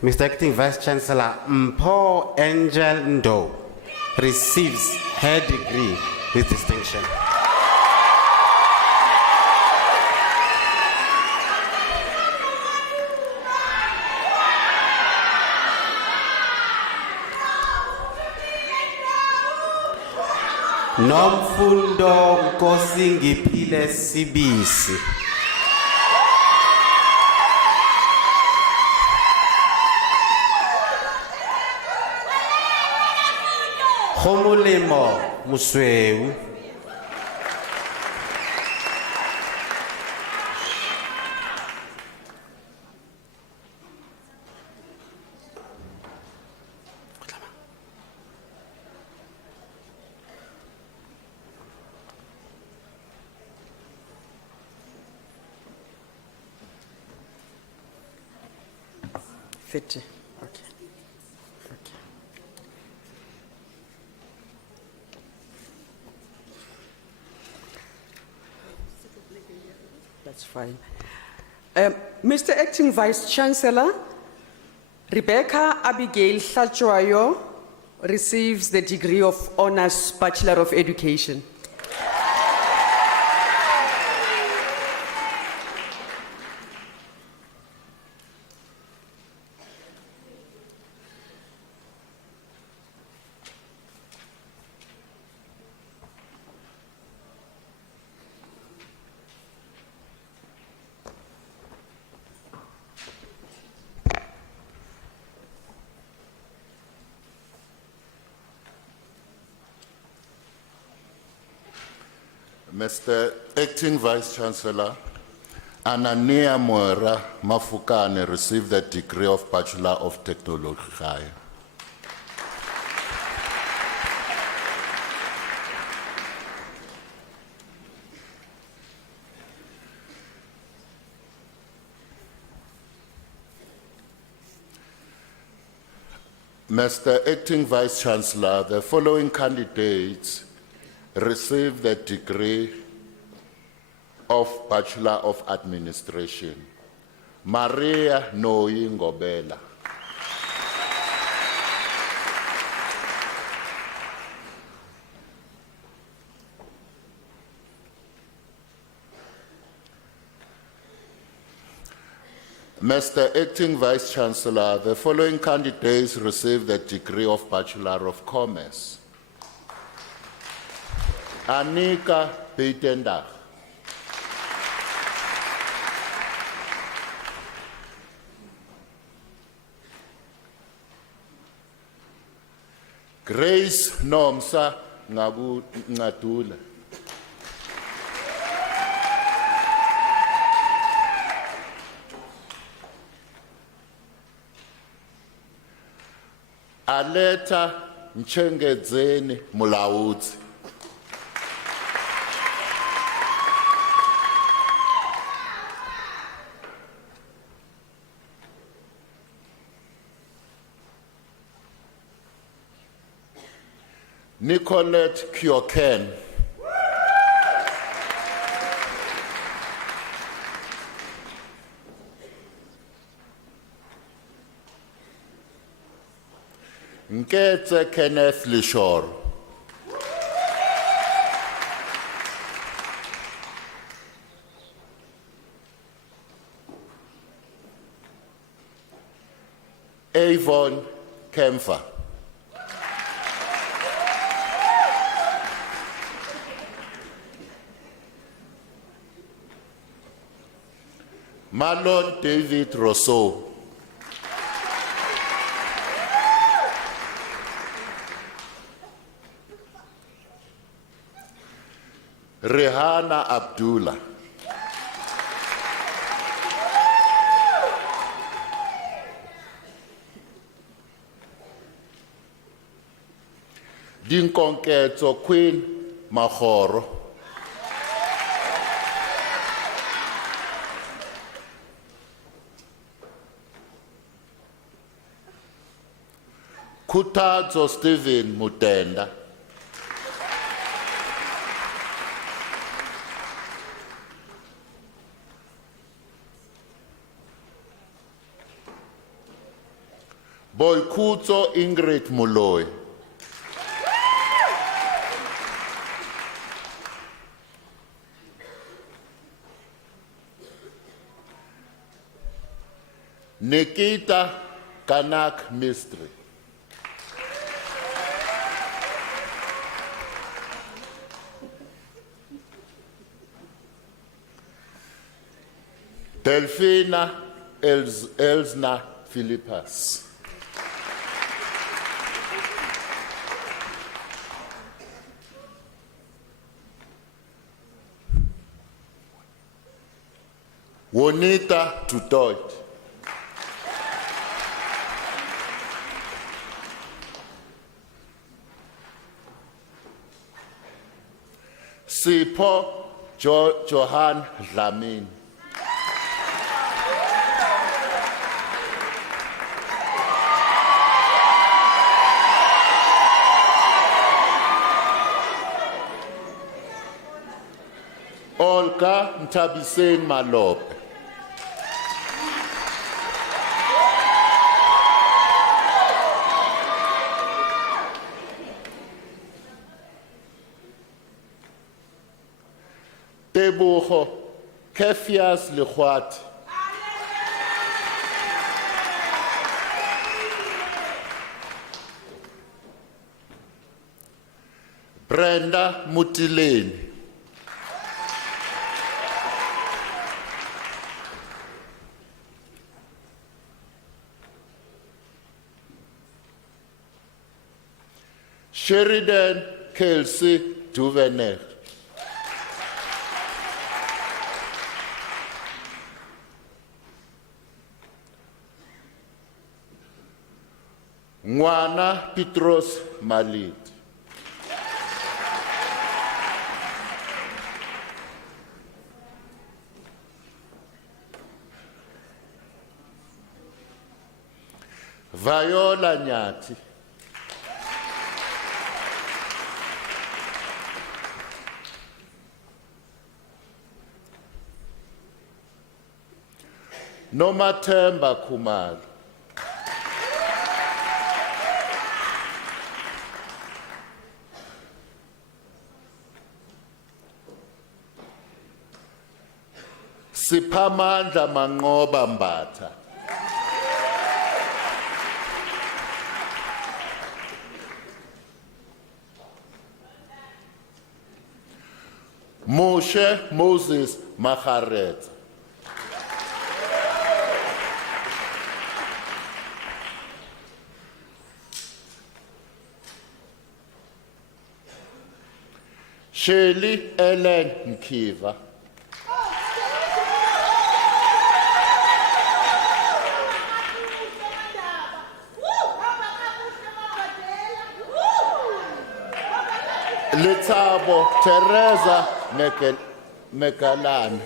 Mr. Acting Vice Chancellor, Mpho Angel Ndo receives her degree with distinction. Nomfundo Nkosi Ngiphile Sibisi. Khomolemo Musweu. Fifty. Okay. That's fine. Mr. Acting Vice Chancellor, Rebecca Abigail Hlachwayo receives the degree of Honours Bachelor of Education. Mr. Acting Vice Chancellor, Anania Moera Mafukane received the degree of Bachelor of Technology. Mr. Acting Vice Chancellor, the following candidates received the degree of Bachelor of Administration. Maria Noi Ngobela. Mr. Acting Vice Chancellor, the following candidates received the degree of Bachelor of Commerce. Anika Peitendach. Grace Nomsa Ngatula. Aleta Nchengedzeni Mulaudzi. Nicolette Kyoken. Nketse Kenneth Lishor. Avon Kempfer. Marlon David Rousseau. Rehana Abdullah. Dinkonketso Queen Mahoro. Kutazo Stephen Mutenda. Boykutso Ingrid Muloy. Nikita Kanak Mistry. Delphina Elsna Philippas. Wonita Tutoit. Sipho Johan Dlamini. Olga Ntabiseni Malope. Tebogo Kefias Lekwati. Brenda Mutileni. Sheridan Kelsey Duvenet. Ngwana Petros Malit. Viola Nyati. Nomathemba Khumalo. Siphamandla Manqoba Mbatha. Moshe Moses Macharet. Shirley Ellen Mkiva. Letabo Teresa Mekalani.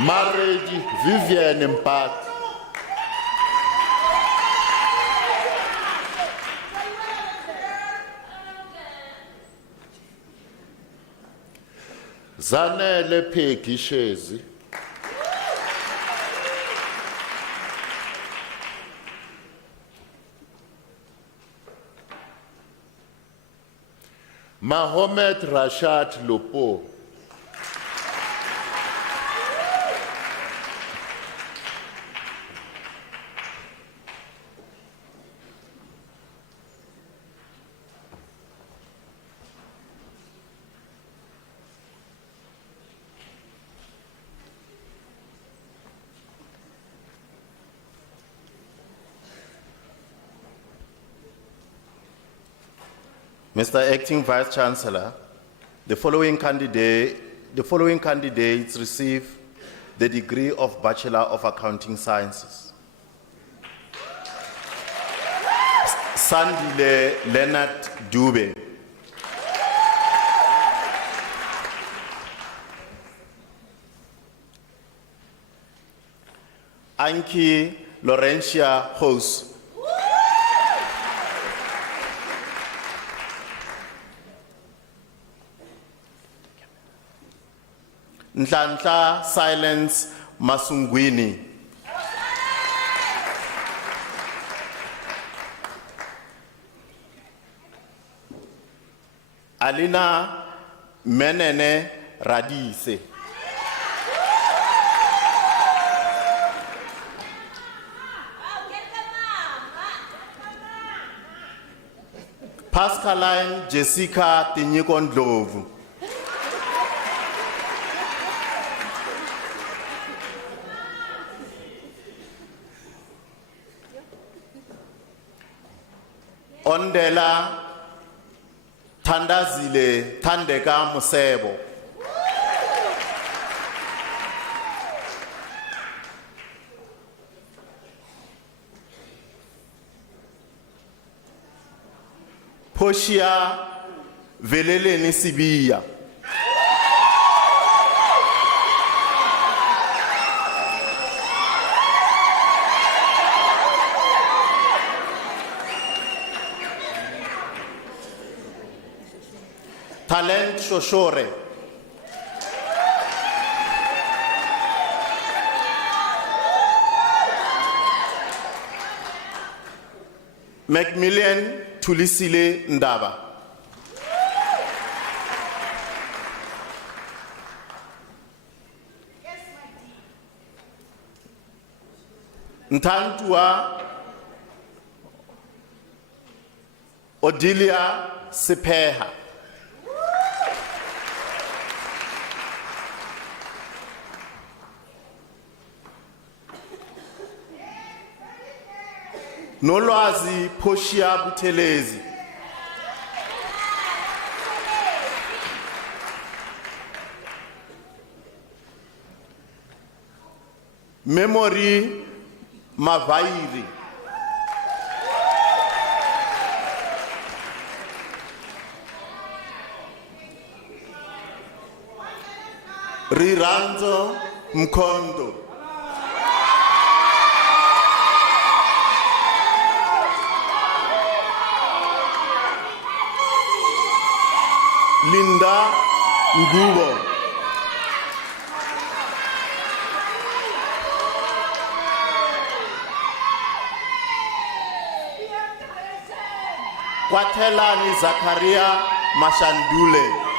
Marriage Vivian Impact. Zanele Peki Shezi. Mahomet Rashad Lupo. Mr. Acting Vice Chancellor, the following candidates receive the degree of Bachelor of Accounting Sciences. Sandile Leonard Dube. Anki Laurentia Hose. Nhlanhla Silence Masungwini. Alina Menene Radise. Pascaline Jessica Tinyikondlovu. Ondela Thandazile Thandeka Musebo. Poshia Veleleni Sibiya. Talent Shoshore. Macmillan Tulisile Ndaba. Ntantua Odilia Sepeha. Nolwazi Poshia Butelezi. Memory Mavairi. Riranzo Mkondo. Linda Ngubo. Kwatelani Zakaria Mashandule.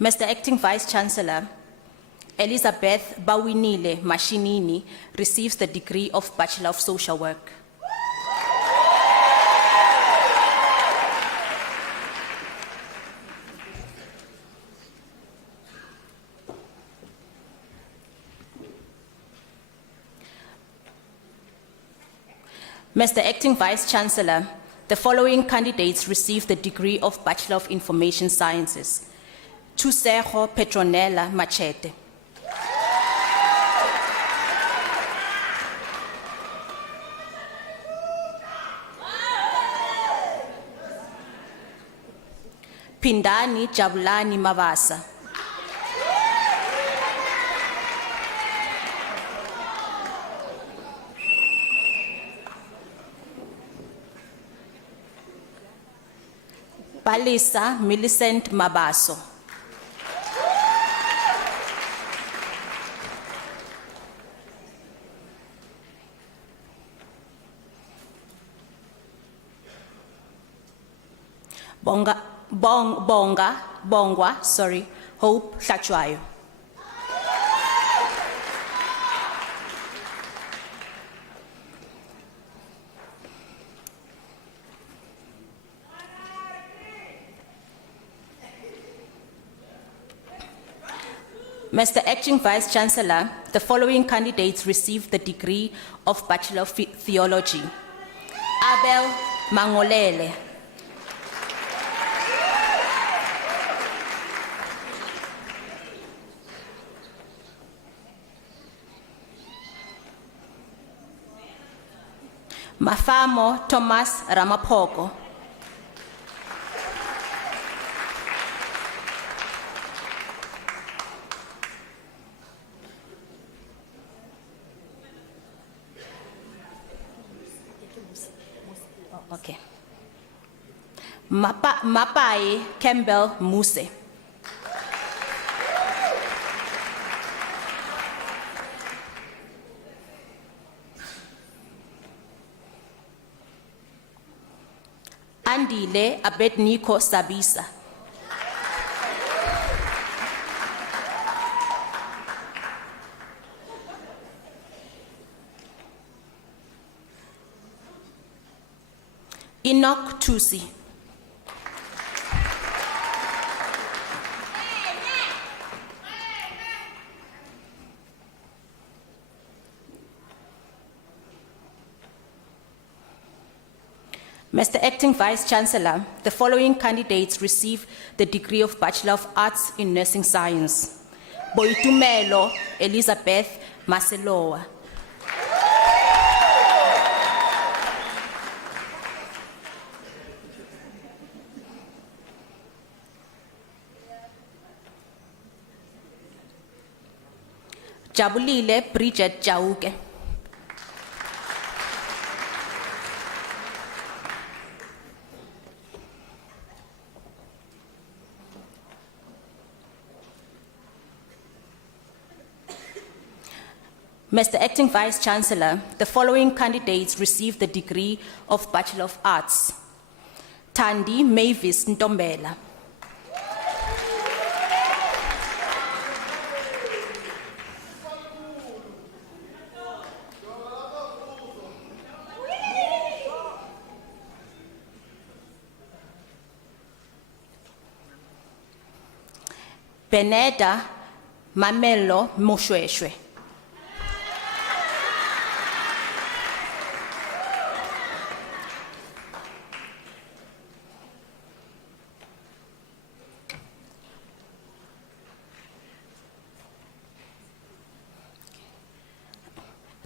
Mr. Acting Vice-Chancellor, Elizabeth Bawinile Mashinini receives the degree of Bachelor of Social Work. Mr. Acting Vice-Chancellor, the following candidates receive the degree of Bachelor of Information Sciences. Tusejo Petronella Machete. Pindani Jabulani Mavasa. Palisa Millicent Mabaso. Bongwa, Hope Hlachwayo. Mr. Acting Vice-Chancellor, the following candidates receive the degree of Bachelor of Theology. Abel Mangolele. Mafamo Thomas Ramapoko. Okay. Mapai Campbell Muse. Andile Abedniko Sabisa. Enoch Tusi. Mr. Acting Vice-Chancellor, the following candidates receive the degree of Bachelor of Arts in Nursing Science. Boitumelo Elizabeth Maseloa. Jabulile Bridget Jauke. Mr. Acting Vice-Chancellor, the following candidates receive the degree of Bachelor of Arts. Tandi Mavis Ntombela. Beneda Mamelo Moshweshwe.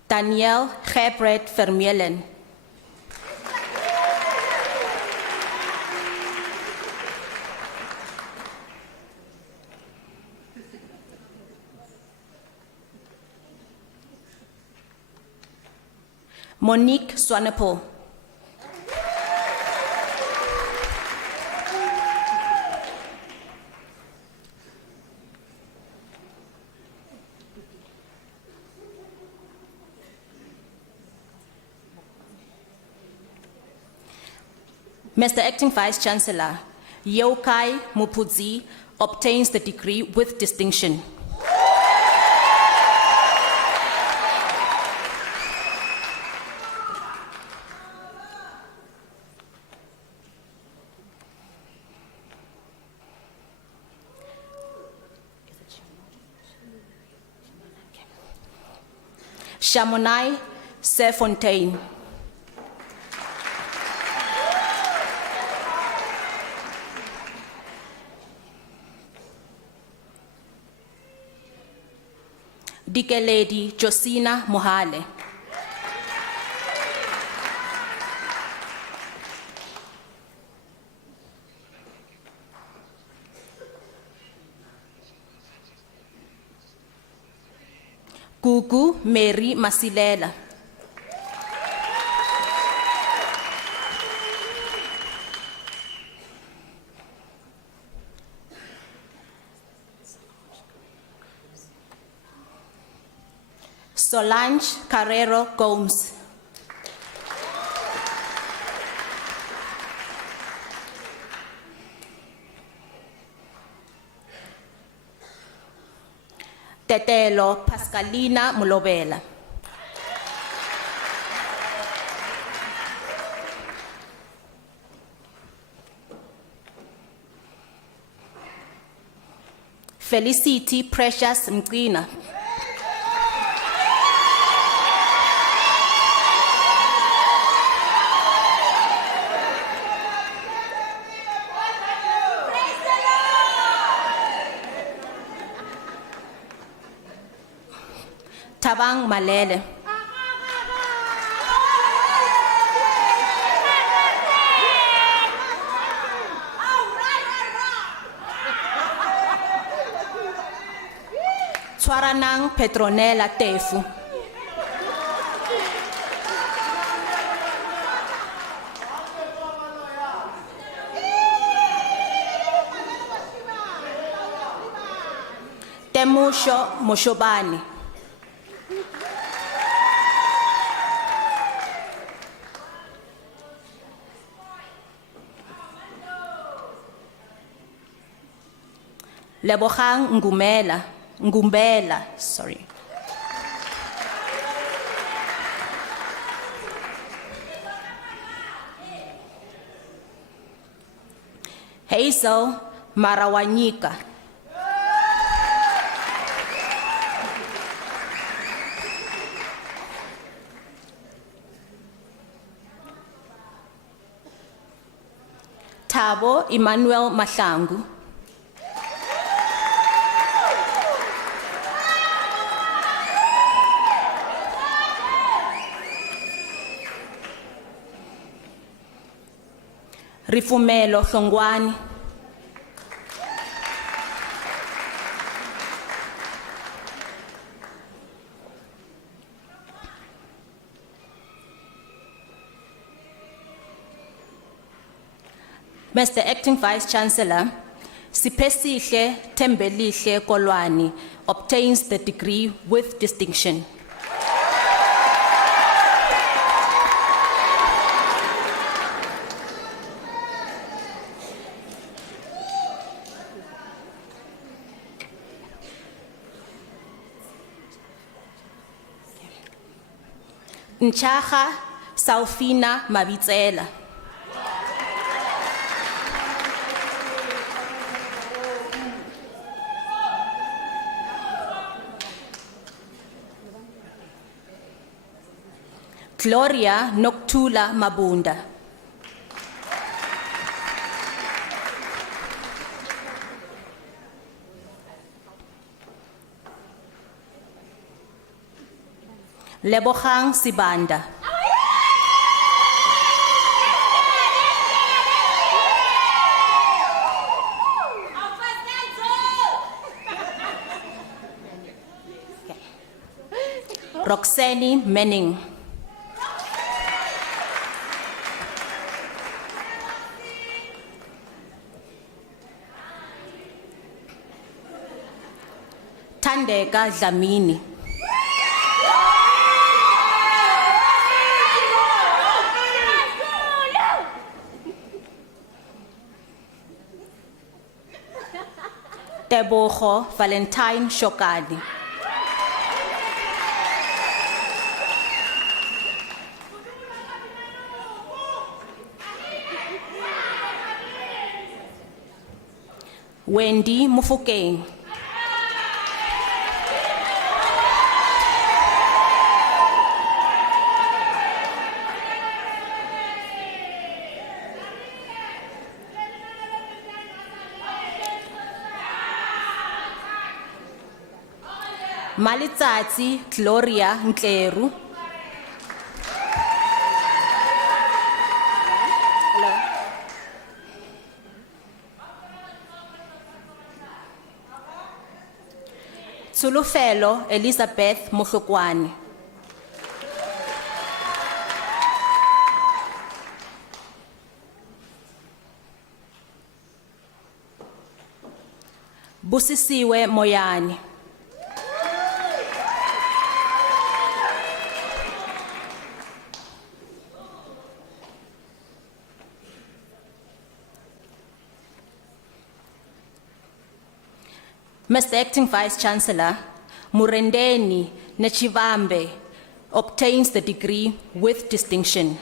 Daniel Gebred Vermeulen. Monique Swanepoel. Mr. Acting Vice Chancellor, Yokai Mupudzi obtains the degree with distinction. Shamonai Serfontaine. Dikeledi Josina Mohale. Gugu Mary Masilela. Solange Carrero Gomes. Tetelo Pascalina Mulobela. Felicity Precious Mqina. Tabang Malele. Twaranang Petronella Tefu. Temusho Moshobani. Lebogang Ngumbela, sorry. Hazel Marawanyika. Thabo Emmanuel Mahlangu. Rifumelo Hlongwani. Mr. Acting Vice Chancellor, Sipesihle Tembelihle Kolwani obtains the degree with distinction. Nchaga Salfina Mabitsela. Gloria Noktula Mabunda. Lebogang Sibanda. Roxanne Menning. Tandeka Dlamini. Tebogo Valentine Shokani. Wendy Mufokeng. Malitsatsi Gloria Nkleru. Tsulufelo Elizabeth Mohlokwane. Busisiwe Moyani. Mr. Acting Vice Chancellor, Murendeni Nechivambe obtains the degree with distinction.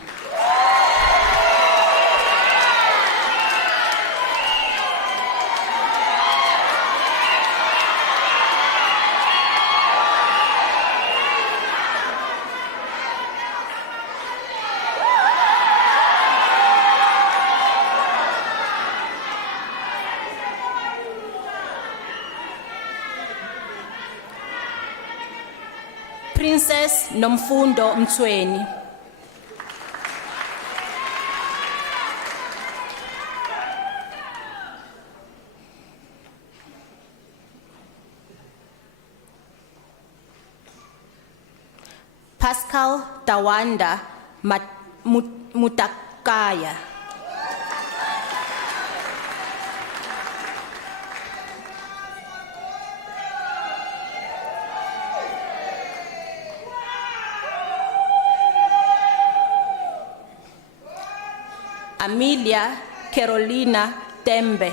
Princess Nomfundo Mtsweni. Pascal Tawanda Mutakaya. Amelia Carolina Tembe.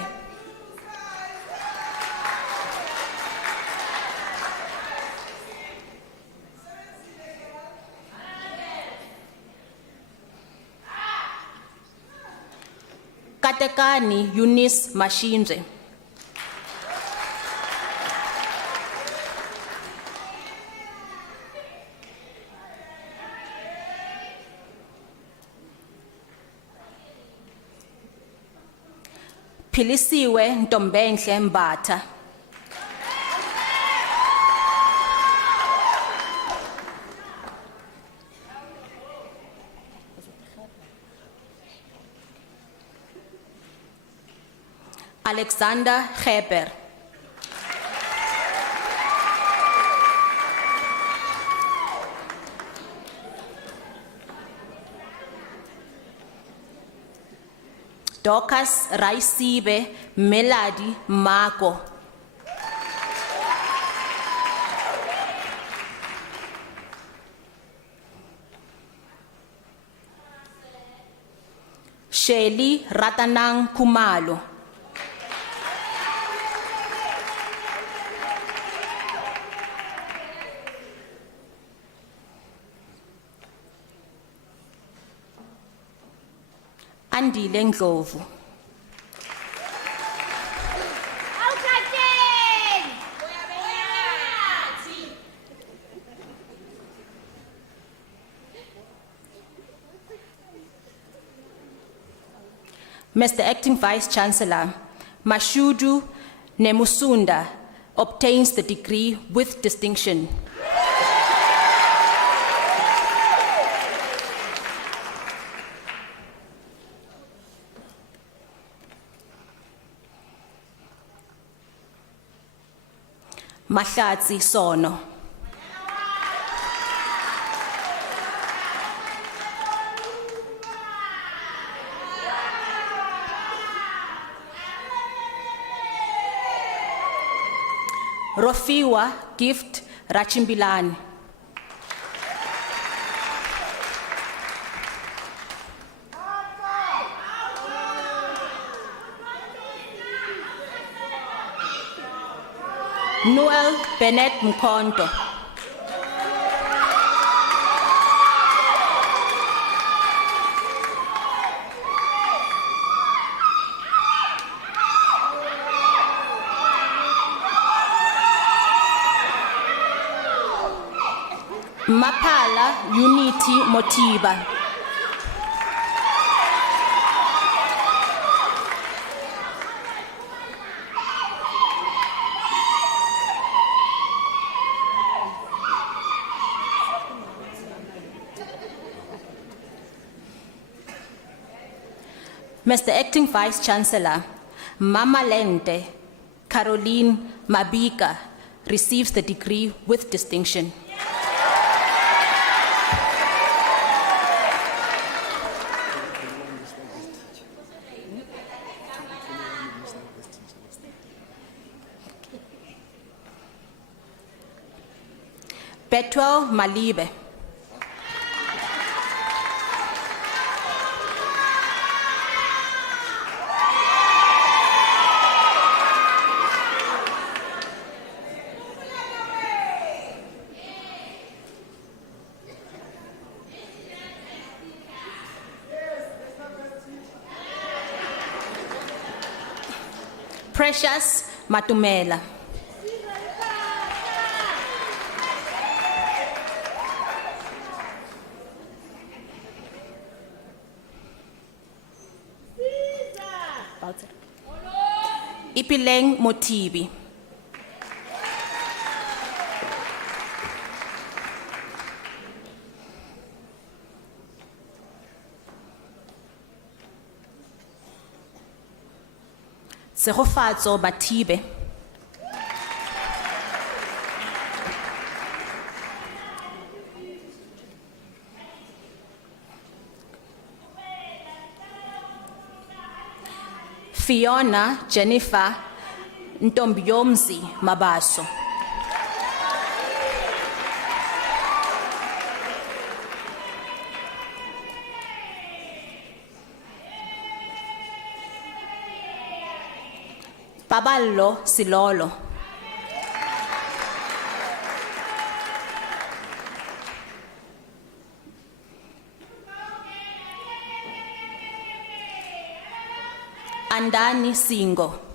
Katekani Eunice Mashinze. Philisiwe Ntombenhle Mbatha. Alexander Geber. Dorcas Raisibe Melody Mako. Shelly Ratanang Kumalo. Andile Ndlovu. Mr. Acting Vice Chancellor, Mashudu Nemusunda obtains the degree with distinction. Mahlatsi Sono. Rofiwa Gift Rachimbilani. Noel Bennett Mkonto. Mapala Unity Motiba. Mr. Acting Vice Chancellor, Mama Lente Caroline Mabika receives the degree with distinction. Betwell Malibe. Precious Matumela. Ipileng Motibi. Segofatso Batibe. Fiona Jennifer Ntombiyomzi Mabaso. Paballo Silolo. Andani Singo.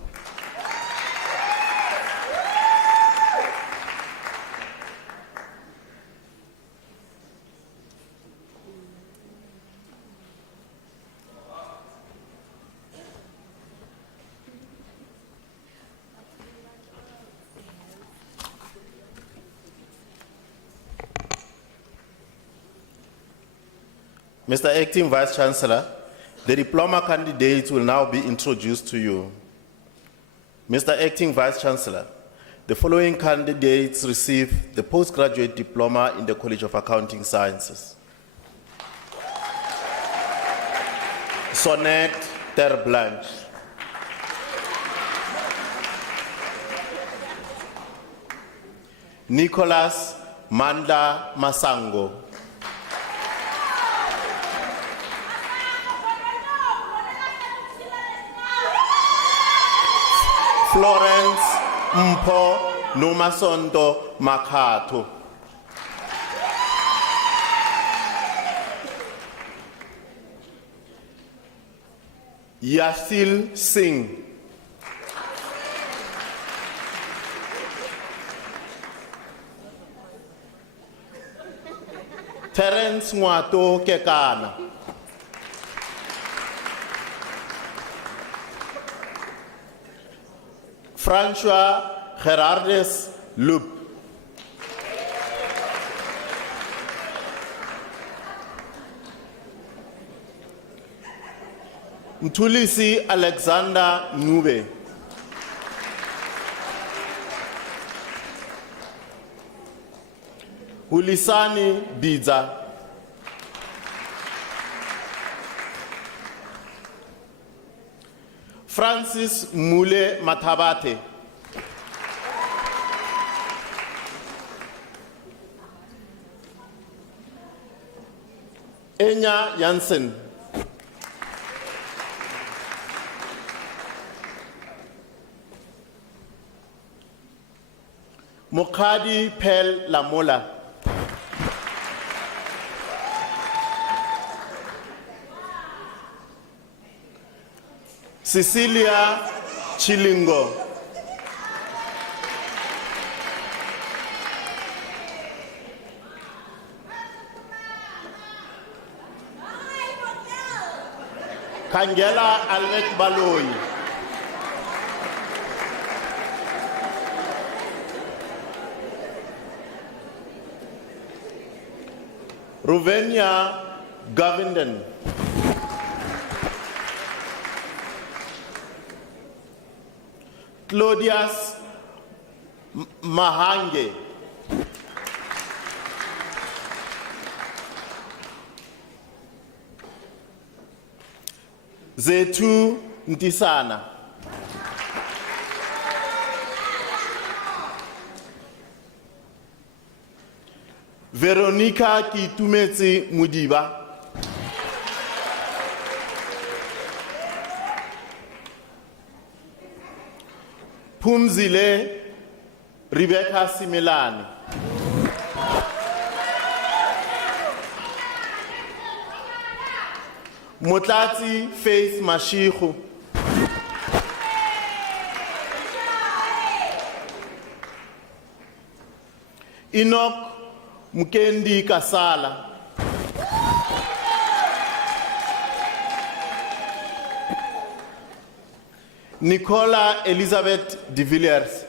Mr. Acting Vice Chancellor, the diploma candidates will now be introduced to you. Mr. Acting Vice Chancellor, the following candidates receive the postgraduate diploma in the College of Accounting Sciences. Sonnet Terblanche. Nicholas Manda Masango. Florence Mpo Numasonto Makato. Yasil Singh. Terence Ngwato Kekana. François Gerardes Loop. Mtulisi Alexander Nube. Hulisani Biza. Francis Mule Matabate. Enya Jansen. Mokadi Pel Lamola. Cecilia Chilingo. Kangela Albert Baloyi. Ruvenia Govinden. Claudius Mahange. Zetu Ntisana. Veronica Kitumetse Mudiba. Pumzile Rebecca Similani. Motlatsi Faith Mashiku. Enoch Mukendi Kasala. Nicola Elizabeth de Villiers.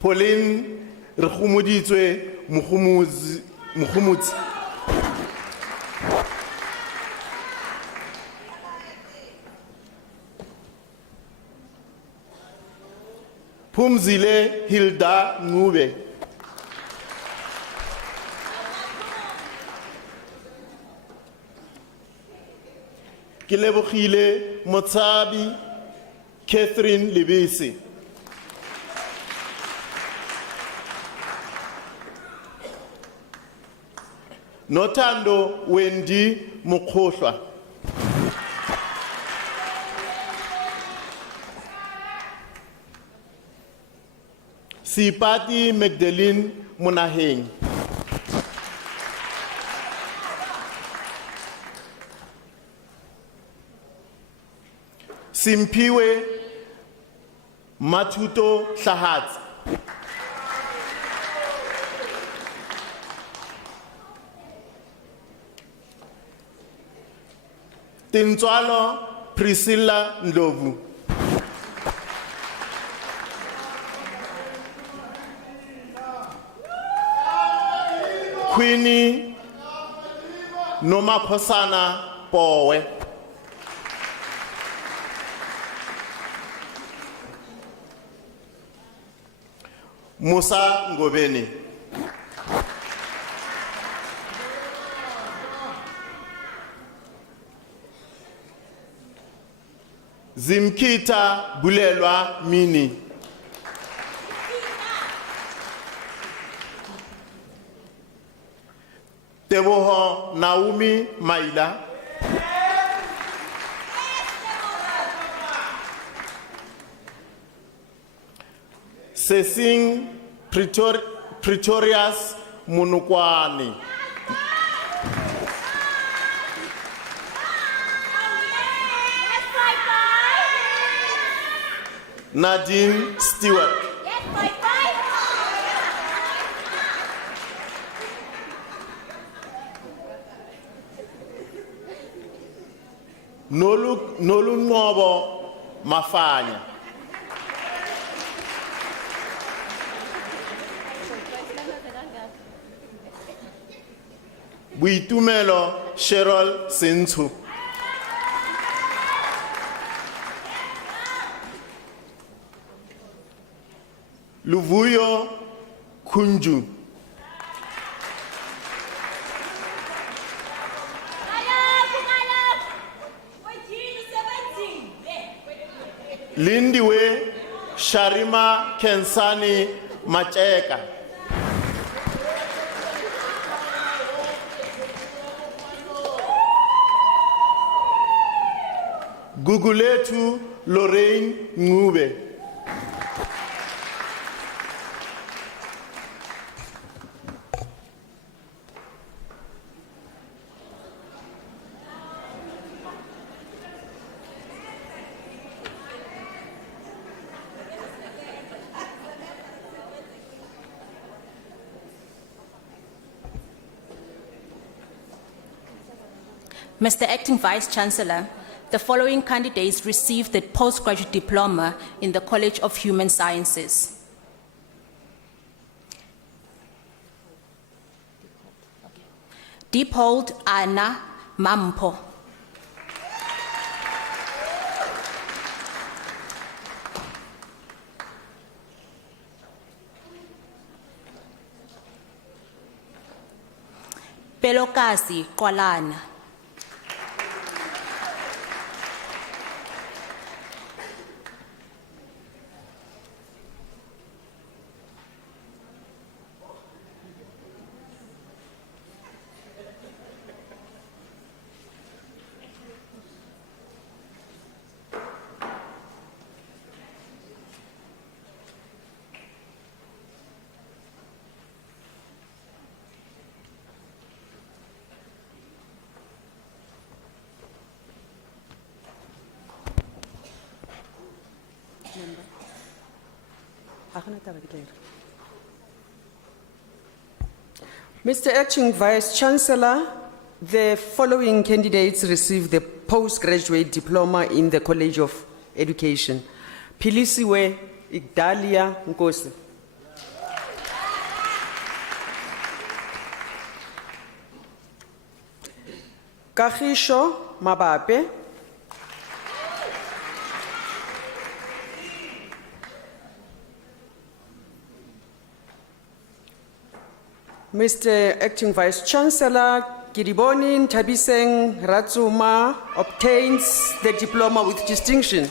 Pauline Rkhumuditswe Mukhumutsi. Pumzile Hilda Ngube. Kilebogile Motsabi Catherine Lebisi. Notando Wendy Mukhohlwa. Sipati Magdalene Munaheng. Simpiwe Matuto Hlahatsi. Tintswalo Priscilla Ndlovu. Queenie Nomaphosana Powe. Musa Ngobeni. Zimkita Bulelwa Mini. Teboho Naomi Maila. Sesing Pretorius Munukwani. Nadine Stewart. Nolu Ngobo Mafanya. Buitumelo Cheryl Sentu. Luvuyo Kunju. Lindiwe Sharima Kensani Macheka. Guguletu Lorraine Ngube. Mr. Acting Vice-Chancellor, the following candidates received the postgraduate diploma in the College of Human Sciences. Diphold Anna Mampo. Pelokazi Kwalana. Mr. Acting Vice-Chancellor, the following candidates received the postgraduate diploma in the College of Education. Pilisiwe Igdalia Nkosi. Kagisho Mabape. Mr. Acting Vice-Chancellor, Kiriboni Tabiseng Ratsuma obtains the diploma with distinction.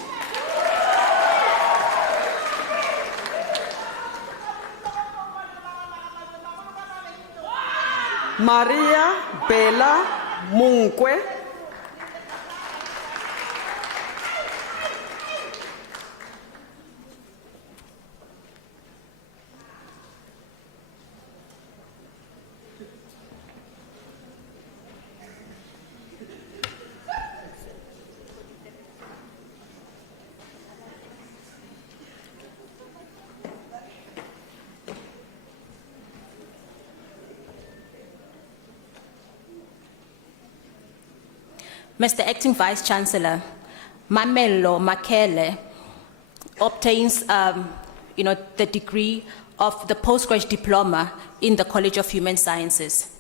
Maria Bella Munkwe. Mr. Acting Vice-Chancellor, Mamello Makele obtains the degree of the postgraduate diploma in the College of Human Sciences.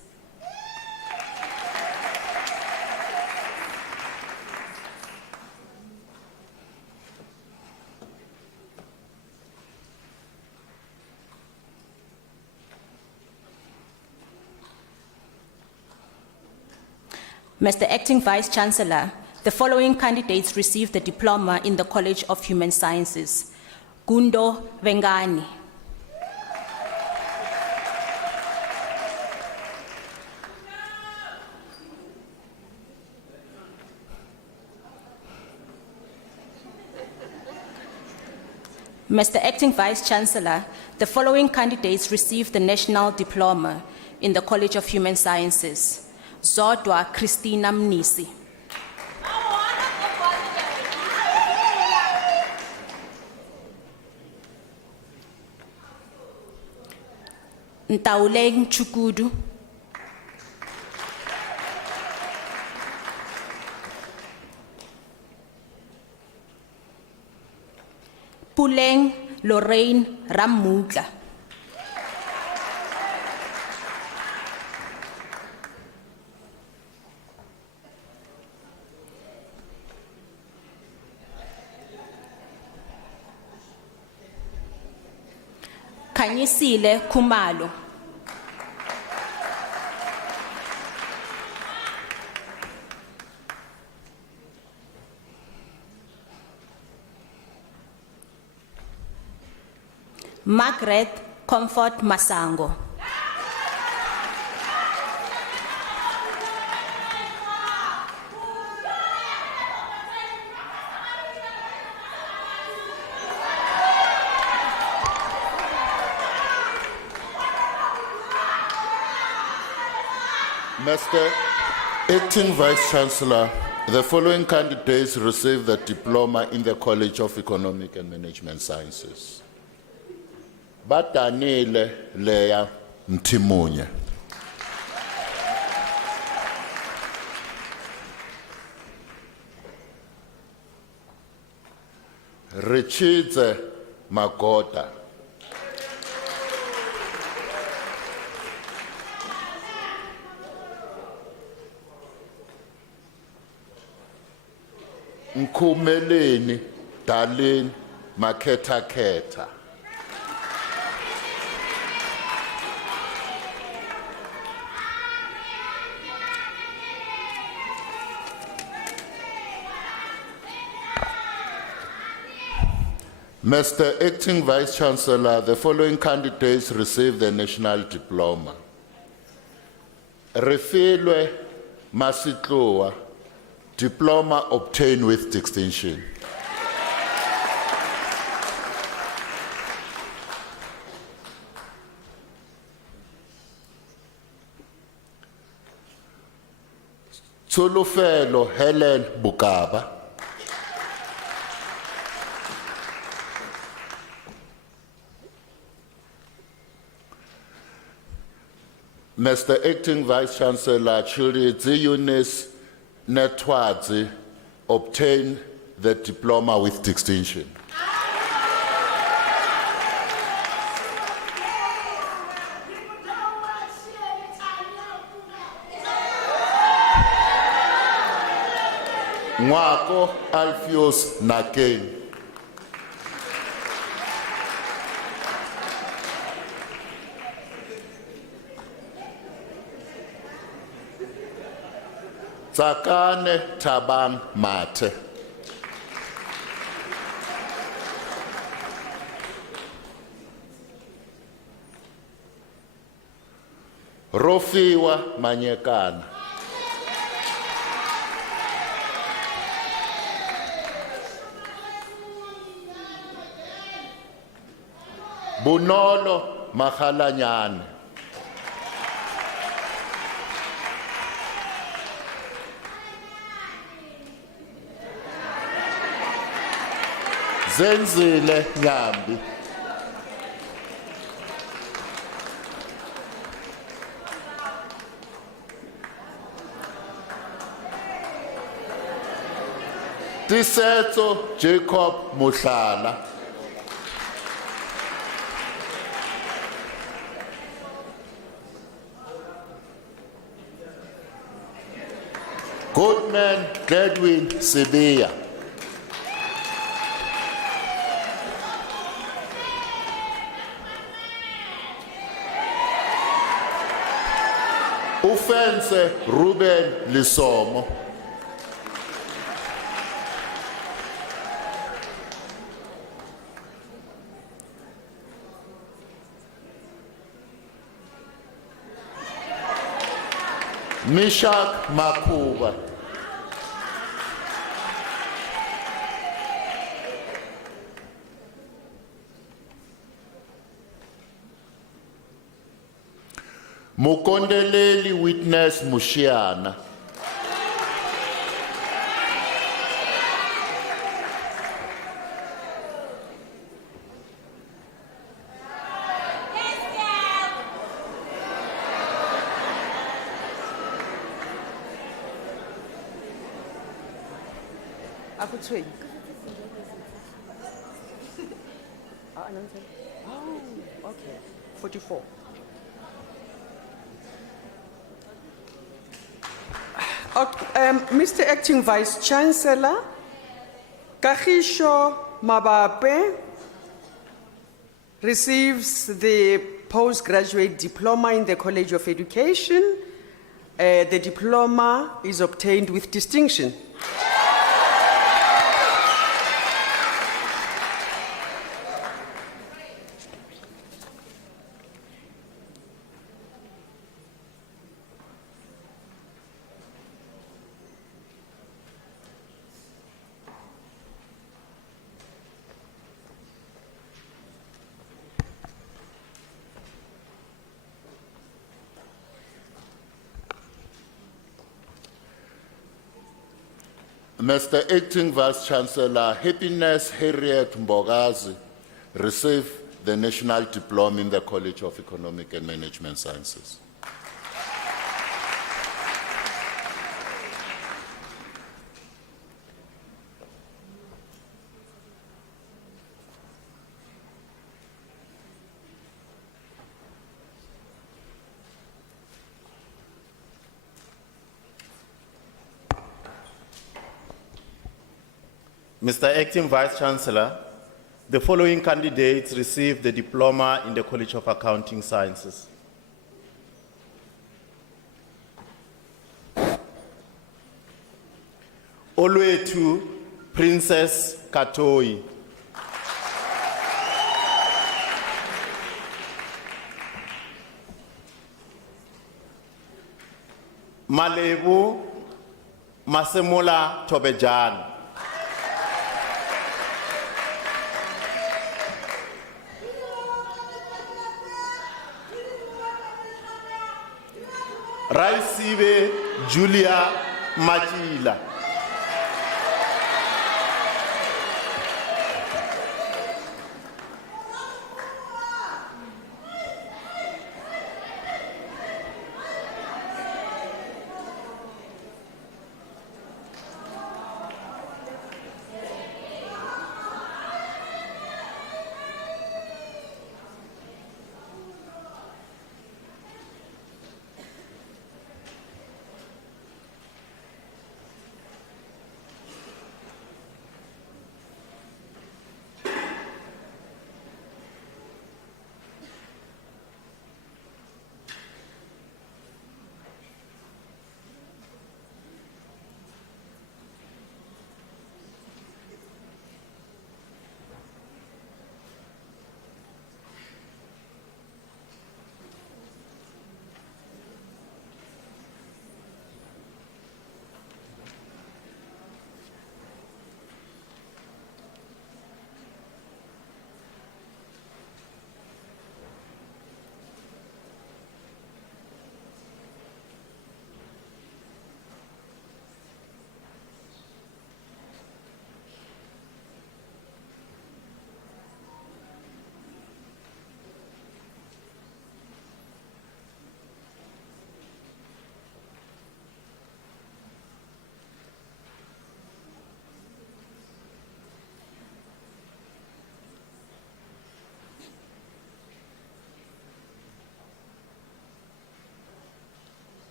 Mr. Acting Vice-Chancellor, the following candidates received the diploma in the College of Human Sciences. Gundo Vengani. Mr. Acting Vice Chancellor, the following candidates received the National Diploma in the College of Human Sciences. Zodwa Christina Mnisi. Ntauleng Chukudu. Puleng Lorraine Ramutla. Kanyisile Kumalo. Margaret Comfort Masango. Mr. Acting Vice Chancellor, the following candidates received the diploma in the College of Economic and Management Sciences. Badanile Leya Mtimunye. Richidze Magoda. Nkumeleni Darlene Maketa Keta. Mr. Acting Vice Chancellor, the following candidates received the National Diploma. Refilwe Masitloa, diploma obtained with distinction. Tsolofelo Helen Bukaba. Mr. Acting Vice Chancellor, Children Eunice Netwadzi obtained the diploma with distinction. Mwako Alpheus Nakeng. Tsakane Tabang Mate. Rofiwa Manyekana. Bunolo Mahalanyane. Zenzile Nyambi. Tisetso Jacob Muhlala. Goodman Gladwin Sibiya. Ufense Ruben Lisomo. Mishak Makuba. Mukondeleli Witness Mushiana. Akutshwenyi. Oh, okay. 44. Mr. Acting Vice Chancellor, Kagisho Mabape receives the postgraduate diploma in the College of Education. The diploma is obtained with distinction. Mr. Acting Vice Chancellor, Happiness Harriet Mbogazi received the National Diploma in the College of Economic and Management Sciences. Mr. Acting Vice Chancellor, the following candidates received the diploma in the College of Accounting Sciences. Olwetu Princess Katoi. Malebu Masemola Tobejan. Raisibe Julia Machila.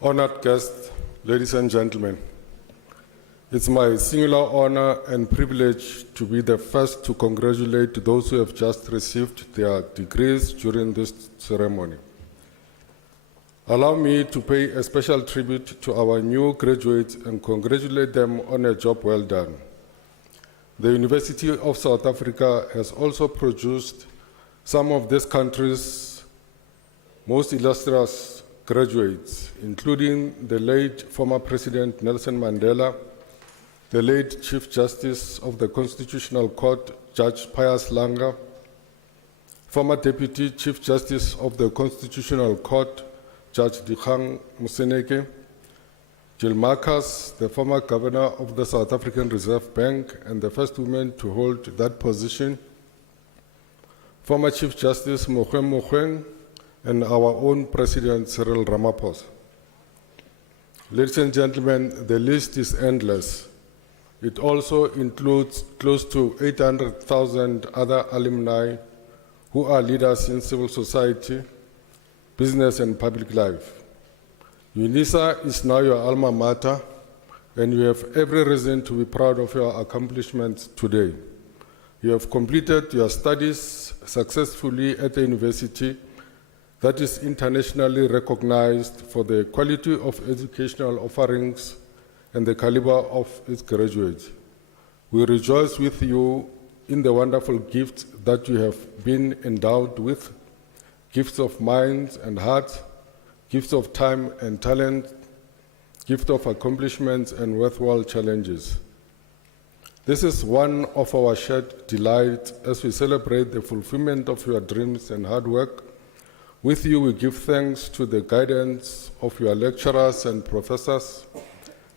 Honored guests, ladies and gentlemen, it's my singular honor and privilege to be the first to congratulate those who have just received their degrees during this ceremony. Allow me to pay a special tribute to our new graduates and congratulate them on a job well done. The University of South Africa has also produced some of this country's most illustrious graduates, including the late former President Nelson Mandela, the late Chief Justice of the Constitutional Court, Judge Pius Langa, former Deputy Chief Justice of the Constitutional Court, Judge Dikgang Moseneke, Jill Marcus, the former Governor of the South African Reserve Bank and the first woman to hold that position, former Chief Justice Mogoeng Mogoeng, and our own President Cyril Ramaphosa. Ladies and gentlemen, the list is endless. It also includes close to 800,000 other alumni who are leaders in civil society, business, and public life. Unisa is now your alma mater, and you have every reason to be proud of your accomplishments today. You have completed your studies successfully at a university that is internationally recognized for the quality of educational offerings and the caliber of its graduates. We rejoice with you in the wonderful gifts that you have been endowed with, gifts of minds and hearts, gifts of time and talent, gift of accomplishments and worthwhile challenges. This is one of our shared delights as we celebrate the fulfillment of your dreams and hard work. With you, we give thanks to the guidance of your lecturers and professors,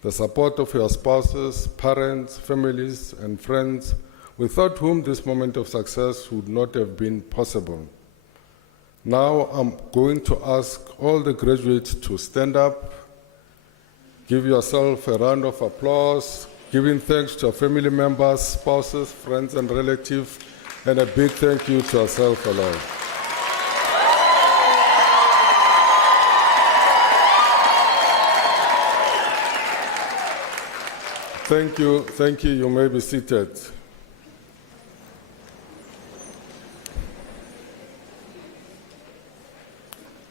the support of your spouses, parents, families, and friends, without whom this moment of success would not have been possible. Now I'm going to ask all the graduates to stand up, give yourself a round of applause, giving thanks to your family members, spouses, friends, and relatives, and a big thank you to yourself alone. Thank you, you may be seated.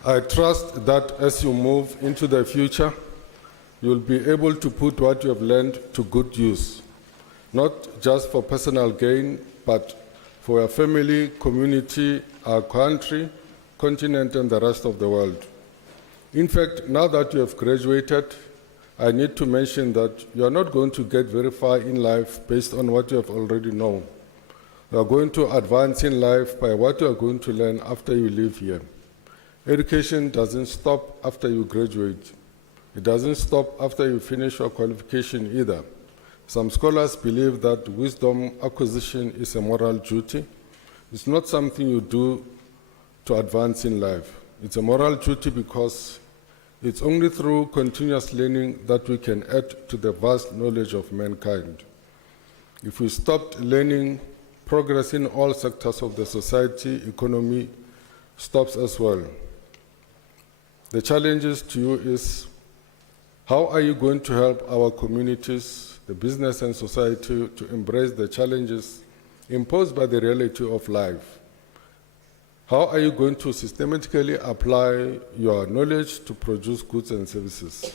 I trust that as you move into the future, you'll be able to put what you have learned to good use, not just for personal gain, but for your family, community, our country, continent, and the rest of the world. In fact, now that you have graduated, I need to mention that you are not going to get very far in life based on what you have already known. You are going to advance in life by what you are going to learn after you leave here. Education doesn't stop after you graduate. It doesn't stop after you finish your qualification either. Some scholars believe that wisdom acquisition is a moral duty. It's not something you do to advance in life. It's a moral duty because it's only through continuous learning that we can add to the vast knowledge of mankind. If we stopped learning, progress in all sectors of the society, economy, stops as well. The challenges to you is, how are you going to help our communities, the business and society to embrace the challenges imposed by the reality of life? How are you going to systematically apply your knowledge to produce goods and services?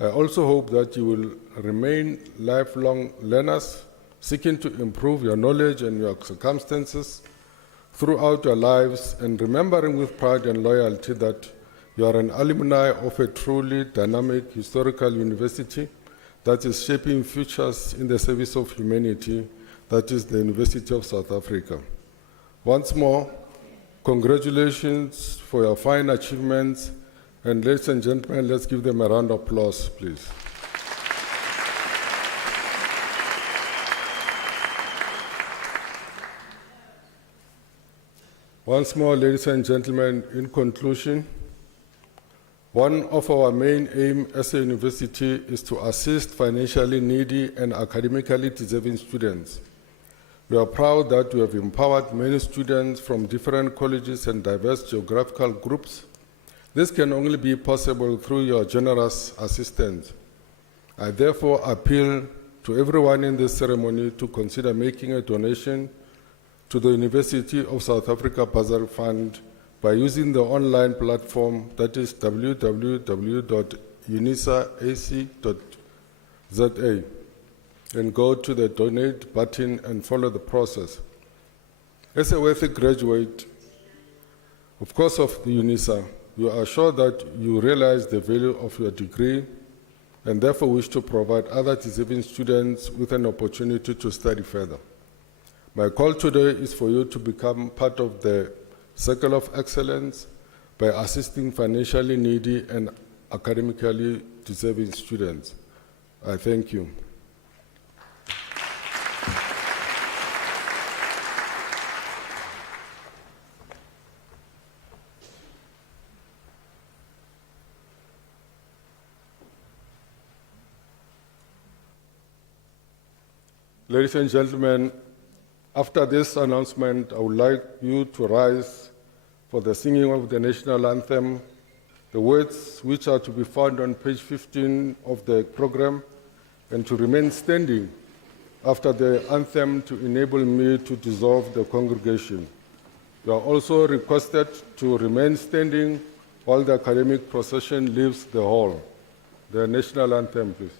I also hope that you will remain lifelong learners, seeking to improve your knowledge and your circumstances throughout your lives, and remembering with pride and loyalty that you are an alumni of a truly dynamic historical university that is shaping futures in the service of humanity, that is the University of South Africa. Once more, congratulations for your fine achievements, and ladies and gentlemen, let's give them a round of applause, please. Once more, ladies and gentlemen, in conclusion, one of our main aims as a university is to assist financially needy and academically deserving students. We are proud that we have empowered many students from different colleges and diverse geographical groups, This can only be possible through your generous assistance. I therefore appeal to everyone in this ceremony to consider making a donation to the University of South Africa Bursary Fund by using the online platform that is www.unisa.ac.za and go to the donate button and follow the process. As a worthy graduate, of course, of the Unisa, you are sure that you realize the value of your degree and therefore wish to provide other deserving students with an opportunity to study further. My call today is for you to become part of the Circle of Excellence by assisting financially needy and academically deserving students. I thank you. Ladies and gentlemen, after this announcement, I would like you to rise for the singing of the national anthem, the words which are to be found on page 15 of the program, and to remain standing after the anthem to enable me to dissolve the congregation. You are also requested to remain standing while the academic procession leaves the hall. The national anthem, please.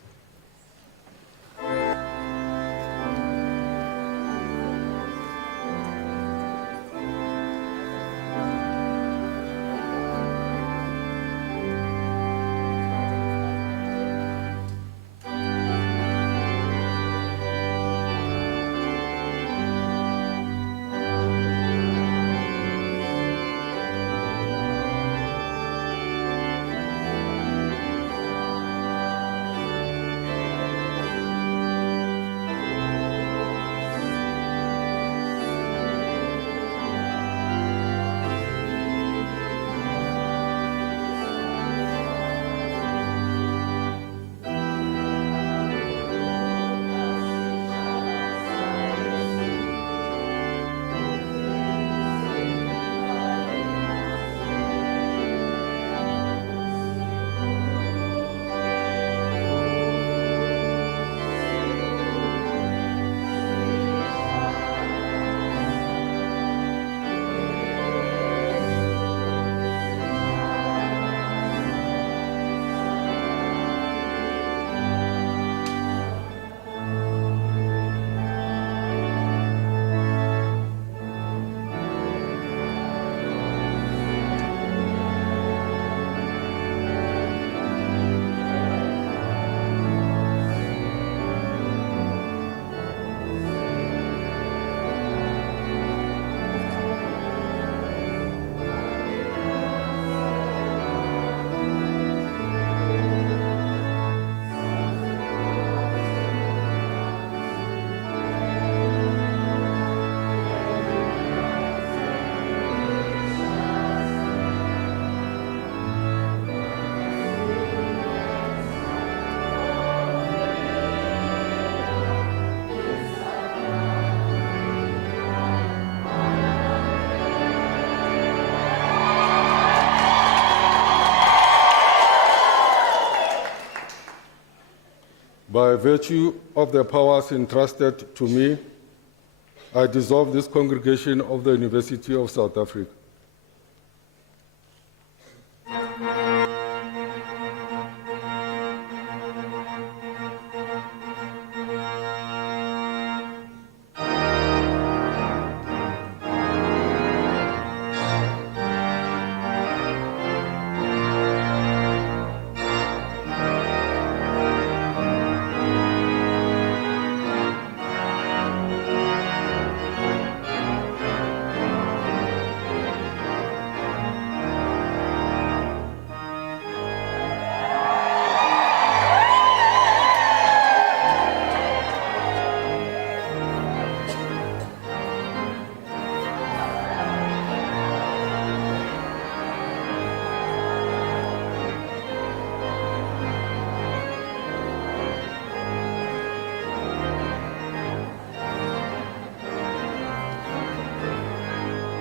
By virtue of the powers entrusted to me, I dissolve this congregation of the University of South Africa.